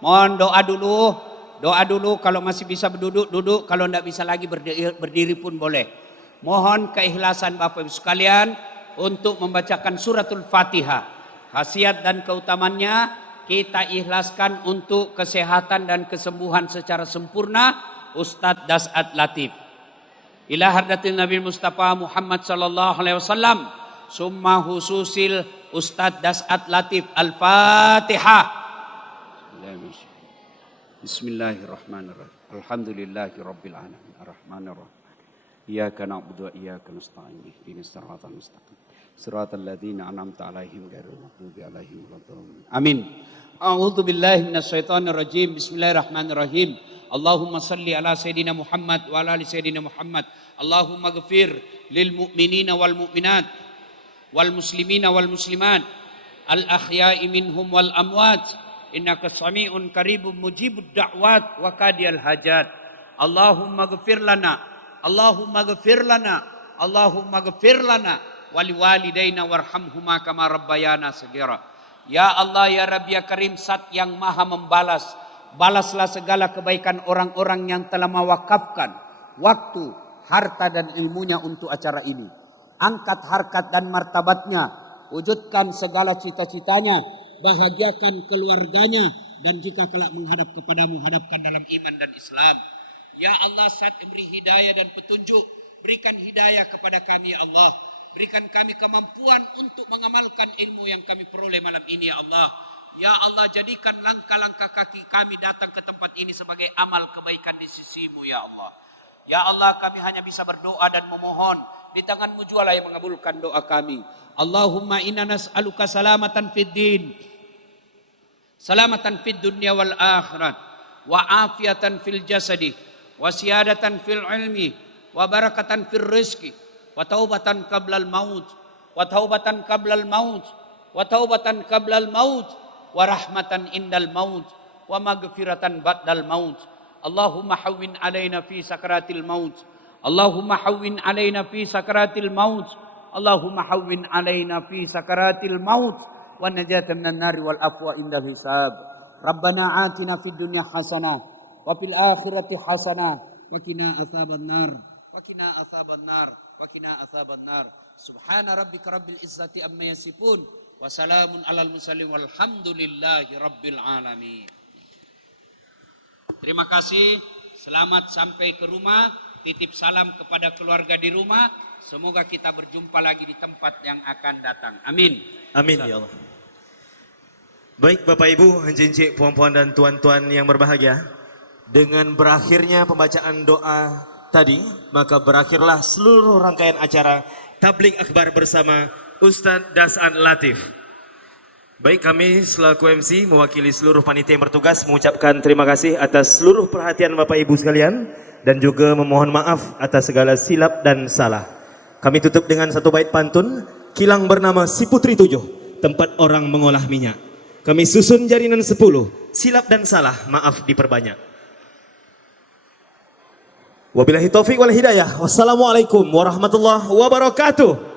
Mohon doa dulu. Kalau masih bisa duduk. Kalau tidak bisa lagi berdiri pun boleh. Mohon keikhlasan Bapak Ibu sekalian untuk membacakan suratul Fatihah. Khasiat dan keutamannya kita ikhlaskan untuk kesehatan dan kesembuhan secara sempurna Ustadz Dasat Latif. Ila hadratin Nabi Mustafa Muhammad sallallahu alaihi wasallam. Summa hususil Ustadz Dasat Latif. Al-Fatihah. Bismillahirrahmanirrahim. Alhamdulillahi rabbil alamin. Arrahmanirrahim. Iyyaka na'budu wa iyyaka nasta'in. Ihdinas siratal mustaqim. Siratal ladzina an'amta 'alaihim ghairil maghdubi 'alaihim waladdallin. Amin. A'udzu billahi minasyaitonir rajim. Bismillahirrahmanirrahim. Allahumma salli ala Sayyidina Muhammad wa ala ali Sayyidina Muhammad. Allahumma ghafir lil mu'minina wal mu'minat wal muslimina wal muslimat al ahya'i minhum wal amwat innaka sami'un qaribun mujibud da'wat wa qadiyal hajat. Allahumma ghafir lana wali walidaina warhamhuma kama rabbayana saghira. Ya Allah ya Rabb ya Karim, Zat yang Maha membalas. Balaslah segala kebaikan orang-orang yang telah mewakafkan waktu, harta dan ilmunya untuk acara ini. Angkat harkat dan martabatnya, wujudkan segala cita-citanya, bahagiakan keluarganya, dan jika kelak menghadap kepadamu, hadapkan dalam iman dan Islam. Ya Allah, saat beri hidayah dan petunjuk, berikan hidayah kepada kami ya Allah. Berikan kami kemampuan untuk mengamalkan ilmu yang kami peroleh malam ini ya Allah. Ya Allah, jadikan langkah-langkah kaki kami datang ke tempat ini sebagai amal kebaikan di sisi-Mu ya Allah. Ya Allah, kami hanya bisa berdoa dan memohon. Di tangan-Mu jualah yang mengabulkan doa kami. Allahumma inna nas'aluka salamatan fid din. Salamatan fid dunya wal akhirat. Wa afiatan fil jasadi. Wa siyadatan fil ilmi. Wa barakatan fil rizki. Wa taubatan qablal maut. Wa taubatan qablal maut. Wa taubatan qablal maut. Wa rahmatan indal maut wa maghfiratan ba'dal maut. Allahumma hawwin alaina fi sakaratil maut. Allahumma hawwin alaina fi sakaratil maut. Allahumma hawwin alaina fi sakaratil maut wa najatan minan nari wal afwa indal hisab. Rabbana atina fid dunya hasanah wa fil akhirati hasanah wa qina adzabannar. Wa qina adzabannar. Wa qina adzabannar. Subhana rabbika rabbil izzati amma yasifun wa salamun alal mursalin walhamdulillahi rabbil alamin. Terima kasih. Selamat sampai ke rumah. Titip salam kepada keluarga di rumah. Semoga kita berjumpa lagi di tempat yang akan datang. Amin. Amin ya Allah. Baik Bapak Ibu, Encik-encik, puan-puan dan tuan-tuan yang berbahagia. Dengan berakhirnya pembacaan doa tadi, maka berakhirlah seluruh rangkaian acara Tabligh Akbar bersama Ustadz Dasan Latif. Baik, kami selaku MC mewakili seluruh panitia yang bertugas mengucapkan terima kasih atas seluruh perhatian Bapak Ibu sekalian dan juga memohon maaf atas segala silap dan salah. Kami tutup dengan satu bait pantun, kilang bernama Si Putri 7, tempat orang mengolah minyak. Kami susun jarinan 10, silap dan salah maaf diperbanyak. Wabillahi taufiq wal hidayah. Wassalamualaikum warahmatullahi wabarakatuh.